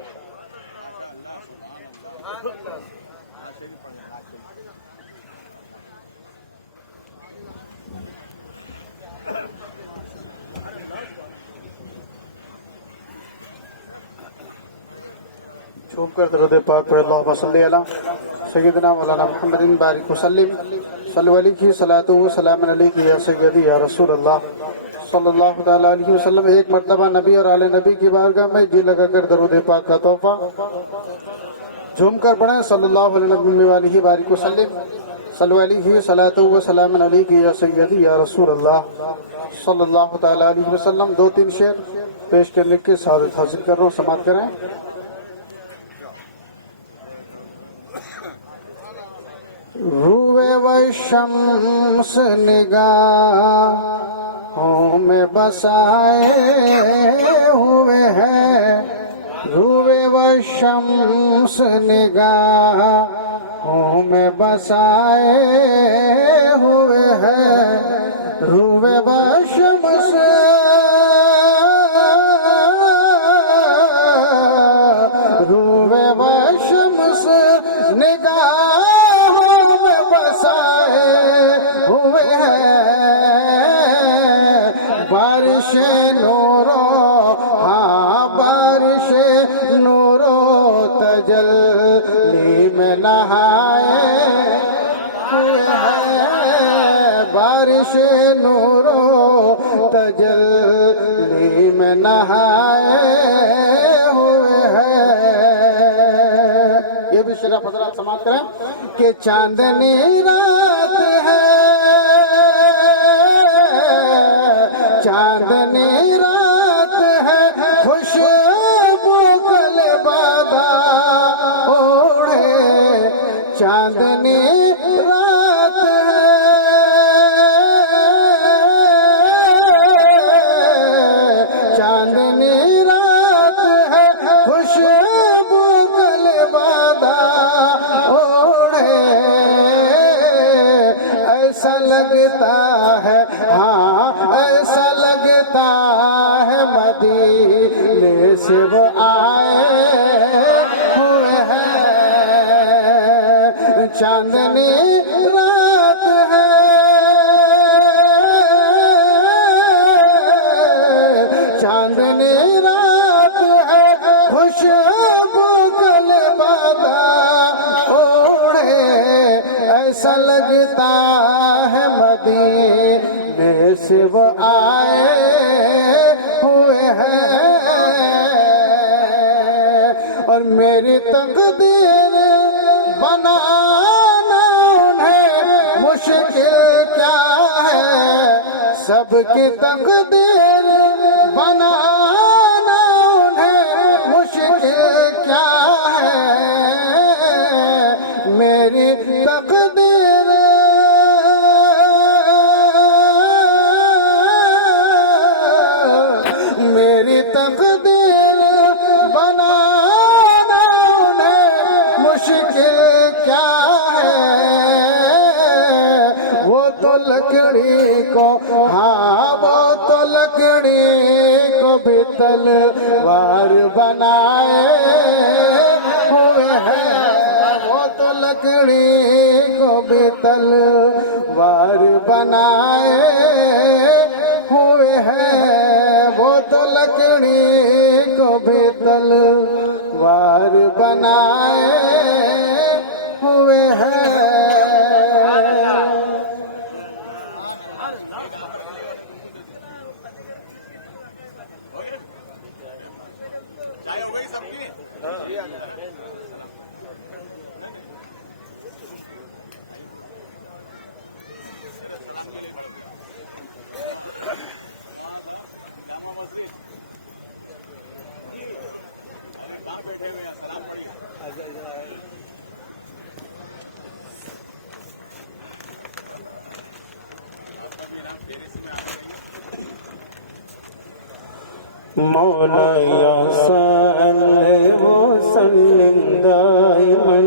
چھوپ کر درود پاک پر اللہم صلی علی سیدنا مولانا محمد بارک وسلم، صلی علیہ صلاۃ و سلام علیہ یا سیدی یا رسول اللہ صلی اللہ تعالیٰ علیہ وسلم۔ ایک مرتبہ نبی اور آل نبی کی بارگاہ میں جی لگا کر درود پاک کا تحفہ جھوم کر پڑھیں۔ صلی اللہ علیہ بارک وسلم، صلی علیہ صلاۃ و سلام علیہ یا سیدی یا رسول اللہ صلی اللہ تعالیٰ علیہ وسلم۔ 2-3 شعر پیش کرنے کے سعادت حاصل کر رہا ہوں، سماعت کریں۔ روئے و شمس نگاہوں میں بسائے ہوئے ہیں، روئے و شمس نگاہوں میں بسائے ہوئے ہیں، روئے و شمس روئے و شمس نگاہوں میں بسائے ہوئے ہیں، بارش نورو ہاں بارش نورو تجلی میں نہائے ہوئے ہیں، بارش نورو تجلی میں نہائے ہوئے ہیں۔ یہ بھی شرف حضرات سماعت کریں کہ چاندنی رات ہے، چاندنی رات ہے، خوشبو کل بادہ اوڑھے، چاندنی رات ہے، چاندنی رات ہے، خوشبو کل بادہ اوڑھے، ایسا لگتا ہے ہاں ایسا لگتا ہے مدینے سے وہ آئے ہوئے ہیں، چاندنی رات ہے، چاندنی رات ہے، خوشبو کل بادہ اوڑھے، ایسا لگتا ہے مدینے سے وہ آئے ہوئے ہیں، اور میری تقدیر بنانا انہیں مشکل کیا ہے، سب کی تقدیر بنانا انہیں مشکل کیا ہے، میری تقدیر میری تقدیر بنانا انہیں مشکل کیا ہے، وہ تو لکڑی کو ہاں وہ تو لکڑی کو بھی تلوار بنائے ہوئے ہیں، وہ تو لکڑی کو بھی تلوار بنائے ہوئے ہیں، وہ تو لکڑی کو بھی تلوار بنائے ہوئے ہیں۔ مولاي صل وسلم دائما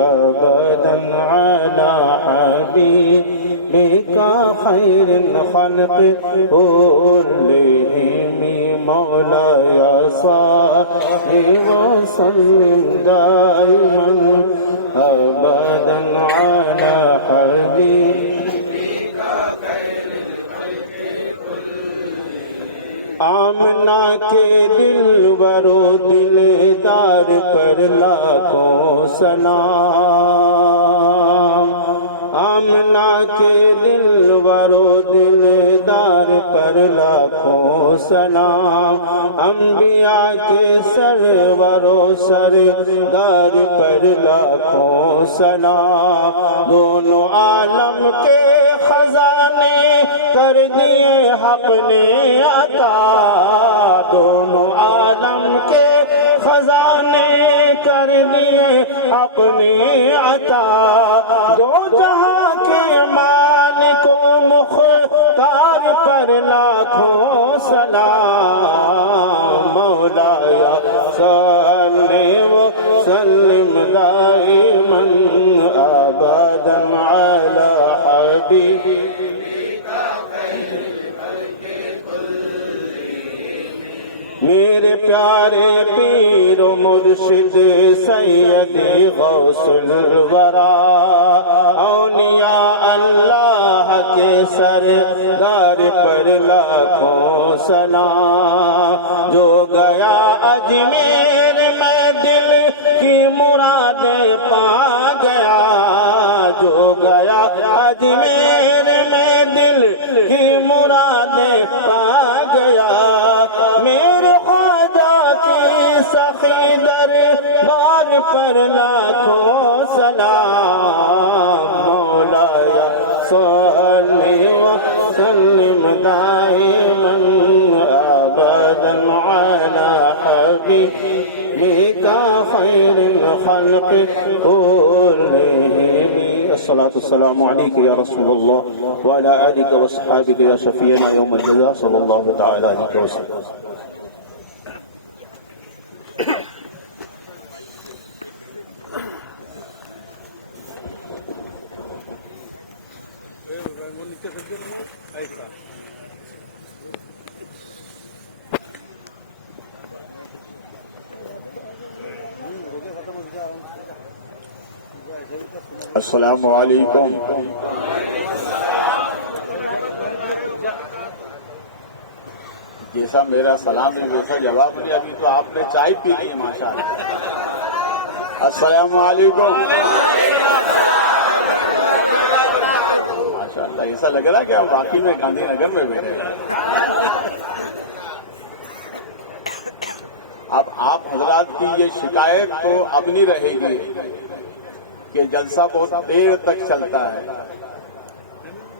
ابدا على حبيبك خير الخلق كلهم مولاي صل وسلم دائما ابدا على حبيبك آمنہ کے دل برو دلدار پر لاکھوں سلام آمنہ کے دل برو دلدار پر لاکھوں سلام انبیاء کے سرور و سردار پر لاکھوں سلام دونوں عالم کے خزانے کر دیے حق نے عطا دونوں عالم کے خزانے کر دیے حق نے عطا دو جہاں کے مالک و مختار پر لاکھوں سلام مولاي صل وسلم دائما ابدا على حبيبك میرے پیارے پیر و مرشد سیدی غوث الورا اولیاء اللہ کے سردار پر لاکھوں سلام جو گیا اجمیر میں دل کی مرادیں پا گیا جو گیا اجمیر میں دل کی مرادیں پا گیا میرے خواجہ کی سخی دربار پر لاکھوں سلام مولاي صل وسلم دائما ابدا على حبيبك خير الخلق كلهم الصلاة والسلام عليك يا رسول الله وعلى آلك وصحابك يا شفيعنا يوم الجزاء صلى الله تعالى عليك وسلم السلام علیکم. جیسا میرا سلام ہے ویسا جواب نہیں. ابھی تو آپ نے چائے پی لی ماشاء اللہ. السلام علیکم. ماشاء اللہ ایسا لگ رہا ہے کہ ہم واقعی میں گاندھی نگر میں بیٹھے ہیں. اب آپ حضرات کی یہ شکایت تو اب نہیں رہے گی کہ جلسہ بہت دیر تک چلتا ہے,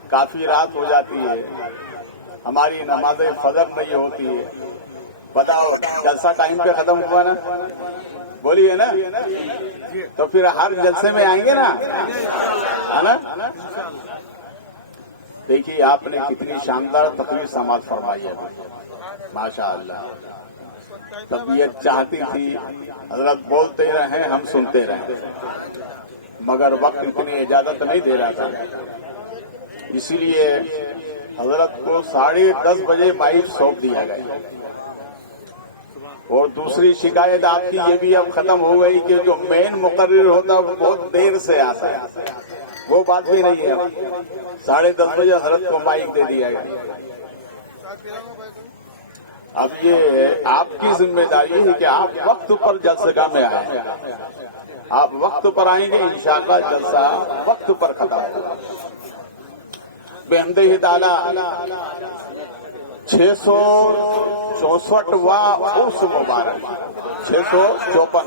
کافی رات ہو جاتی ہے, ہماری نماز فجر نہیں ہوتی ہے. بتاؤ جلسہ ٹائم پہ ختم ہوا نا, بولیے نا, تو پھر ہر جلسے میں آئیں گے نا, ہے نا. دیکھیے آپ نے کتنی شاندار تقریر سماعت فرمائی ہے ماشاء اللہ. طبیعت چاہتی تھی حضرت بولتے رہیں ہم سنتے رہیں, مگر وقت اتنی اجازت نہیں دے رہا تھا. اسی لیے حضرت کو 10:30 بجے مائک سونپ دیا گیا. اور دوسری شکایت آپ کی یہ بھی اب ختم ہو گئی کہ جو مین مقرر ہوتا ہے وہ بہت دیر سے آتا ہے. وہ بات بھی نہیں ہے. 10:30 بجے حضرت کو مائک دے دیا گیا. اب یہ آپ کی ذمہ داری ہے کہ آپ وقت پر جلسہ میں آئیں. آپ وقت پر آئیں گے انشاءاللہ جلسہ وقت پر ختم ہوگا. بحمدہ تعالی 664واں عرس مبارک 654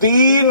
3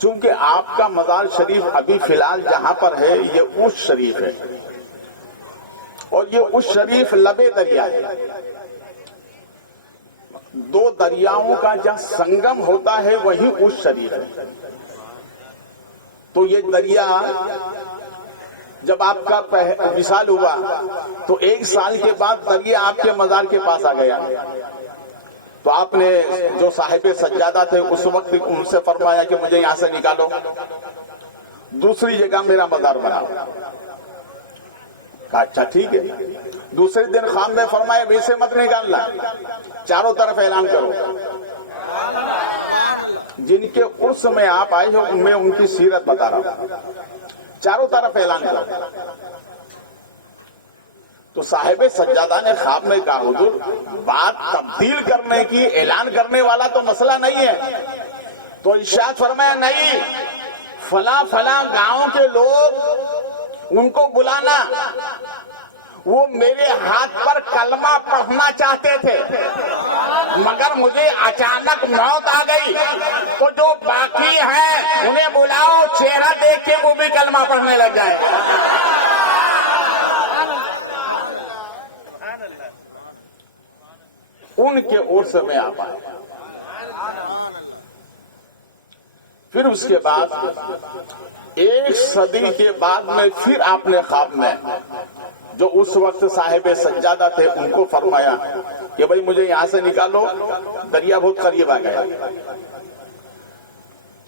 چونکہ آپ کا مزار شریف ابھی فی الحال جہاں پر ہے یہ اس شریف ہے، اور یہ اس شریف لبے دریا ہے. دو دریاؤں کا جہاں سنگم ہوتا ہے وہی اس شریف ہے. تو یہ دریا جب آپ کا وصال ہوا تو 1 سال کے بعد دریا آپ کے مزار کے پاس آ گیا. تو آپ نے جو صاحب سجادہ تھے اس وقت ان سے فرمایا کہ مجھے یہاں سے نکالو، دوسری جگہ میرا مزار بنا. کہا اچھا ٹھیک ہے. دوسرے دن خان میں فرمایا ویسے مت نکالنا، چاروں طرف اعلان کرو. جن کے عرس میں آپ آئے ہو میں ان کی سیرت بتا رہا ہوں. چاروں طرف اعلان کرو. تو صاحب سجادہ نے خواب میں کہا حضور بات تبدیل کرنے کی، اعلان کرنے والا تو مسئلہ نہیں ہے. تو ارشاد فرمایا نہیں، فلاں فلاں گاؤں کے لوگ ان کو بلانا، وہ میرے ہاتھ پر کلمہ پڑھنا چاہتے تھے مگر مجھے اچانک موت آ گئی. تو جو باقی ہیں انہیں بلاؤ، چہرہ دیکھ کے وہ بھی کلمہ پڑھنے لگ جائے. ان کے عرس میں آپ آئے. پھر اس کے بعد 1 صدی کے بعد میں پھر آپ نے خواب میں جو اس وقت صاحب سجادہ تھے ان کو فرمایا کہ بھائی مجھے یہاں سے نکالو، دریا بہت قریب آ گیا.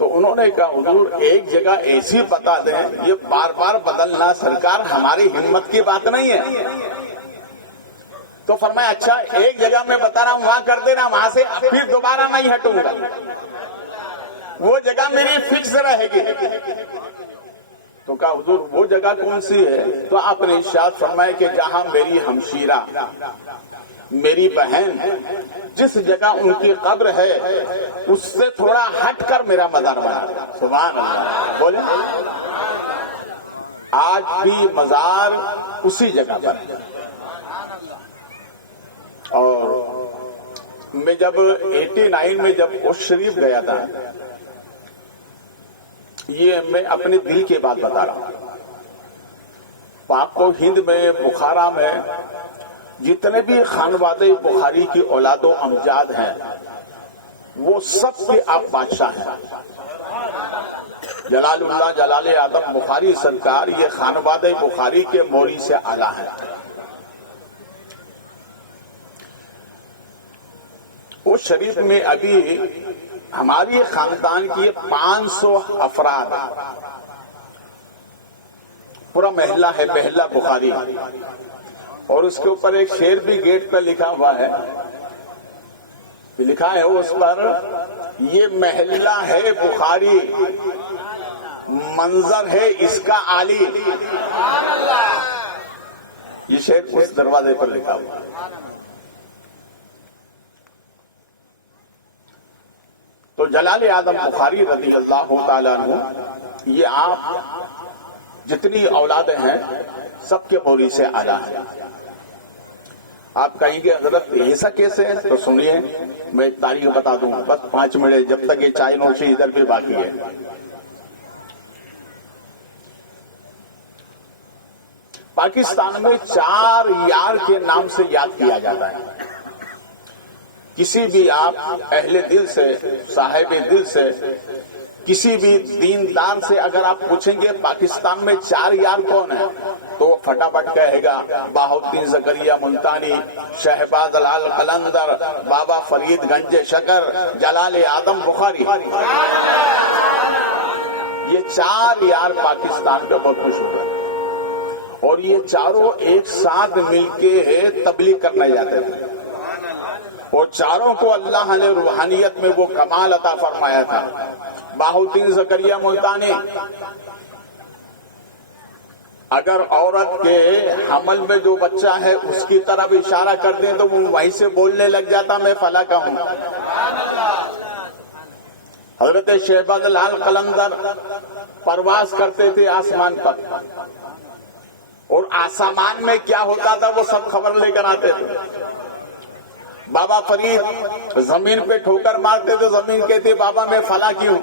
تو انہوں نے کہا حضور ایک جگہ ایسی بتا دیں، یہ بار بار بدلنا سرکار ہماری ہمت کی بات نہیں ہے. تو فرمایا اچھا ایک جگہ میں بتا رہا ہوں وہاں کر دینا، وہاں سے پھر دوبارہ نہیں ہٹوں گا، وہ جگہ میری فکس رہے گی. تو کہا حضور وہ جگہ کون سی ہے؟ تو آپ نے ارشاد فرمایا کہ جہاں میری ہمشیرہ میری بہن جس جگہ ان کی قبر ہے اس سے تھوڑا ہٹ کر میرا مزار بنا. سبحان اللہ بولے. آج بھی مزار اسی جگہ پر ہے. اور میں جب 89 میں جب عرس شریف گیا تھا، یہ میں اپنے دل کی بات بتا رہا ہوں. پاک و ہند میں بخارا میں جتنے بھی خانوادے بخاری کی اولاد و امجاد ہیں وہ سب کے آپ بادشاہ ہیں. جلال اللہ جلال آدم بخاری سرکار یہ خانوادے بخاری کے موری سے اعلیٰ ہیں. اس شریف میں ابھی ہماری خاندان کی 500 افراد، پورا محلہ ہے محلہ بخاری، اور اس کے اوپر ایک شعر بھی گیٹ پہ لکھا ہوا ہے، لکھا ہے اس پر یہ محلہ ہے بخاری، منظر ہے اس کا عالی. یہ شعر اس دروازے پر لکھا ہوا ہے. تو جلال آدم بخاری رضی اللہ تعالیٰ عنہ یہ آپ جتنی اولادیں ہیں سب کے موری سے اعلیٰ ہیں. آپ کہیں گے حضرت ایسا کیسے ہے؟ تو سنیے میں ایک تاریخ بتا دوں بس 5 منٹ جب تک یہ چائے نوشی ادھر بھی باقی ہے. پاکستان میں 4 یار کے نام سے یاد کیا جاتا ہے. کسی بھی آپ اہل دل سے صاحب دل سے کسی بھی دیندار سے اگر آپ پوچھیں گے پاکستان میں 4 یار کون ہیں تو وہ فٹافٹ کہے گا بہاؤالدین زکریا ملتانی، شہباز لال قلندر، بابا فرید گنج شکر، جلال آدم بخاری. یہ 4 یار پاکستان میں بہت مشہور ہے، اور یہ چاروں ایک ساتھ مل کے تبلیغ کرنے جاتے تھے، اور چاروں کو اللہ نے روحانیت میں وہ کمال عطا فرمایا تھا. بہاؤالدین زکریا ملتانی اگر عورت کے حمل میں جو بچہ ہے اس کی طرف اشارہ کر دیں تو وہ وہیں سے بولنے لگ جاتا میں فلاں کا ہوں. حضرت شہباز لال قلندر پرواز کرتے تھے آسمان پر، اور آسمان میں کیا ہوتا تھا وہ سب خبر لے کر آتے تھے. بابا فرید زمین پہ ٹھوکر مارتے تو زمین کہتی بابا میں فلاں کی ہوں.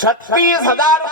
36,000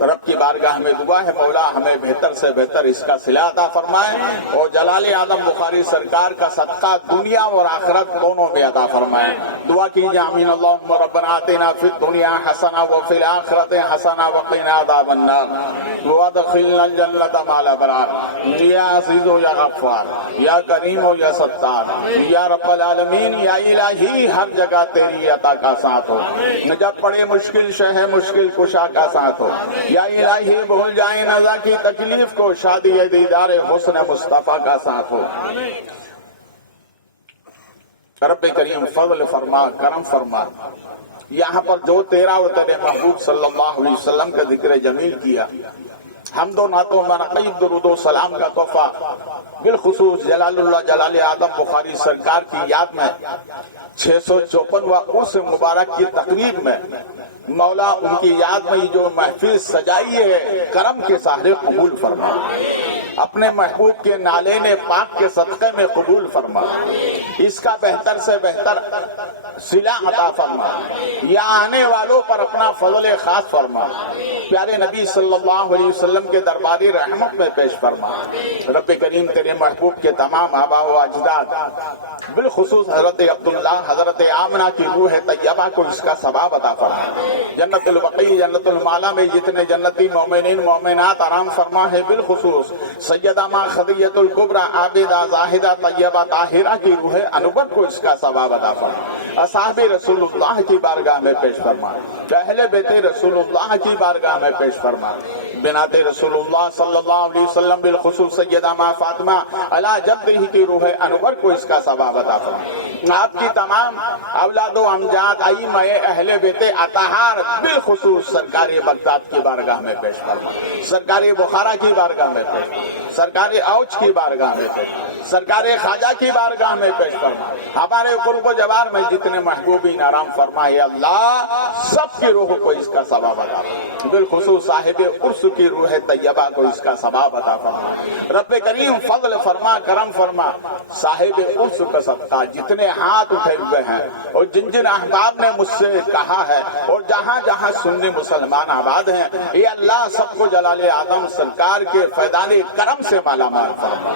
رب کی بارگاہ میں دعا ہے مولا ہمیں بہتر سے بہتر اس کا صلہ عطا فرمائے اور جلال اعظم بخاری سرکار کا صدقہ دنیا اور آخرت دونوں میں عطا فرمائے. دعا کیجیے آمین. اللہم ربنا آتنا فی الدنیا حسنہ وفی الآخرت حسنہ وقنا عذاب النار وادخلنا الجنة مع الابرار. یا عزیز و یا غفار، یا کریم و یا ستار، یا رب العالمین، یا الہی ہر جگہ تیری عطا کا ساتھ ہو. جب پڑے مشکل شہ مشکل کشا کا ساتھ ہو. یا الہی بھول جائیں نزا کی تکلیف کو، شادی دیدار حسن مصطفیٰ کا ساتھ ہو. رب کریم فضل فرما، کرم فرما. یہاں پر جو تیرا اور تیرے محبوب صلی اللہ علیہ وسلم کا ذکر جمیل کیا، حمد و نعت و منقیب درود و سلام کا تحفہ بالخصوص جلال اللہ جلال اعظم بخاری سرکار کی یاد میں 654واں عرس مبارک کی تقریب میں مولا ان کی یاد میں جو محفل سجائی ہے کرم کے سہرے قبول فرما. اپنے محبوب کے نالین پاک کے صدقے میں قبول فرما. اس کا بہتر سے بہتر صلہ عطا فرما. یا آنے والوں پر اپنا فضل خاص فرما. پیارے نبی صلی اللہ علیہ وسلم کے درباری رحمت میں پیش فرما. رب کریم تیرے محبوب کے تمام آبا و اجداد بالخصوص حضرت عبداللہ حضرت آمنہ کی روح طیبہ کو اس کا ثواب عطا فرما. جنت البقیع جنت المالا میں جتنے جنتی مومنین مومنات آرام فرما ہے بالخصوص سیدہ ماں خدیجہ الکبریٰ عابدہ زاہدہ طیبہ طاہرہ کی روح انور کو اس کا ثواب عطا فرما. اصحاب رسول اللہ کی بارگاہ میں پیش فرما. اہل بیت رسول اللہ کی بارگاہ میں پیش فرما. بنات رسول اللہ صلی اللہ علیہ وسلم بالخصوص سیدہ ماں فاطمہ علی جدہ کی روح انور کو اس کا ثواب عطا فرما. آپ کی تمام اولاد و امجاد ائمہ اہل بیت اطہار بالخصوص سرکار بغداد کی بارگاہ میں پیش فرما. سرکار بخارا کی بارگاہ میں پیش فرما. سرکار اوچ کی بارگاہ میں پیش فرما. سرکار خواجہ کی بارگاہ میں پیش فرما. ہمارے قرب و جوار میں جتنے محبوبین آرام فرمائے اللہ سب کی روح کو اس کا ثواب عطا فرما. بالخصوص صاحب عرس کی روح طیبہ کو اس کا ثواب عطا فرما. رب کریم فضل فرما، کرم فرما. صاحب عرس کا صدقہ جتنے ہاتھ اٹھے ہوئے ہیں اور جن جن احباب نے مجھ سے کہا ہے اور جہاں جہاں سنی مسلمان آباد ہیں، یہ اللہ سب کو جلال اعظم سرکار کے فیضان کرم سے مالا مال فرما.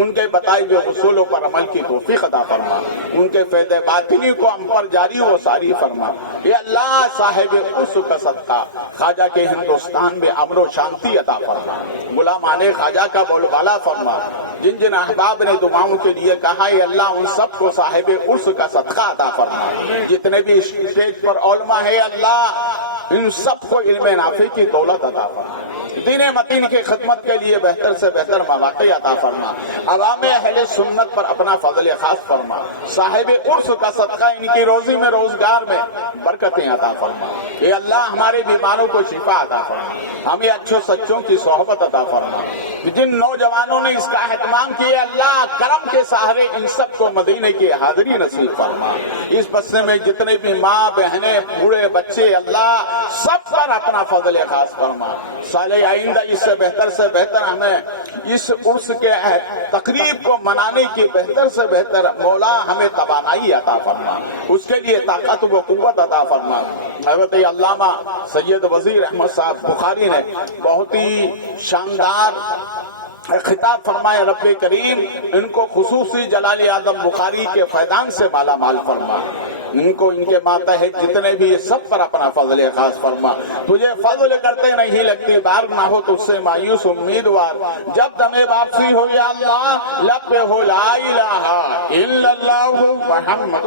ان کے بتائے ہوئے اصولوں پر عمل کی توفیق عطا فرما. ان کے فیض باطنی کو ہم پر جاری و ساری فرما. یہ اللہ صاحب عرس کا صدقہ خواجہ کے ہندوستان میں امن و شانتی عطا فرما. غلامان خواجہ کا بول بالا فرما. جن جن احباب نے دعاؤں کے لیے کہا ہے اللہ ان سب کو صاحب عرس کا صدقہ عطا فرما. جتنے بھی اسٹیج پر علماء ہے اللہ ان سب کو علم نافع کی دولت عطا فرما. دین متین کی خدمت کے لیے بہتر سے بہتر مواقع عطا فرما. عوام اہل سنت پر اپنا فضل خاص فرما. صاحب عرس کا صدقہ ان کی روزی میں روزگار میں برکتیں عطا فرما. اے اللہ ہمارے بیماروں کو شفا عطا فرما. ہمیں اچھوں سچوں کی صحبت عطا فرما. جن نوجوانوں نے اس کا اہتمام کیا اللہ کرم کے سہارے ان سب کو مدینے کی حاضری نصیب فرما. اس بسے میں جتنے بھی ماں بہنیں بوڑھے بچے اللہ سب پر اپنا فضل خاص فرما. سال آئندہ اس سے بہتر ہمیں اس عرس کے تقریب کو منانے کی بہتر سے بہتر مولا ہمیں توانائی عطا فرما. اس کے لیے طاقت و قوت عطا فرما. حضرت علامہ سید وزیر احمد صاحب بخاری نے بہت ہی شاندار خطاب فرمایا. رب کریم ان کو خصوصی جلال اعظم بخاری کے فیضان سے مالا مال فرما. ان کو ان کے ماتحت جتنے بھی سب پر اپنا فضل خاص فرما. تجھے فضل کرتے نہیں لگتی بار نہ ہو تو اس سے مایوس امیدوار. جب دم واپسی ہو یا اللہ لب پہ ہو لا الہ الا اللہ محمد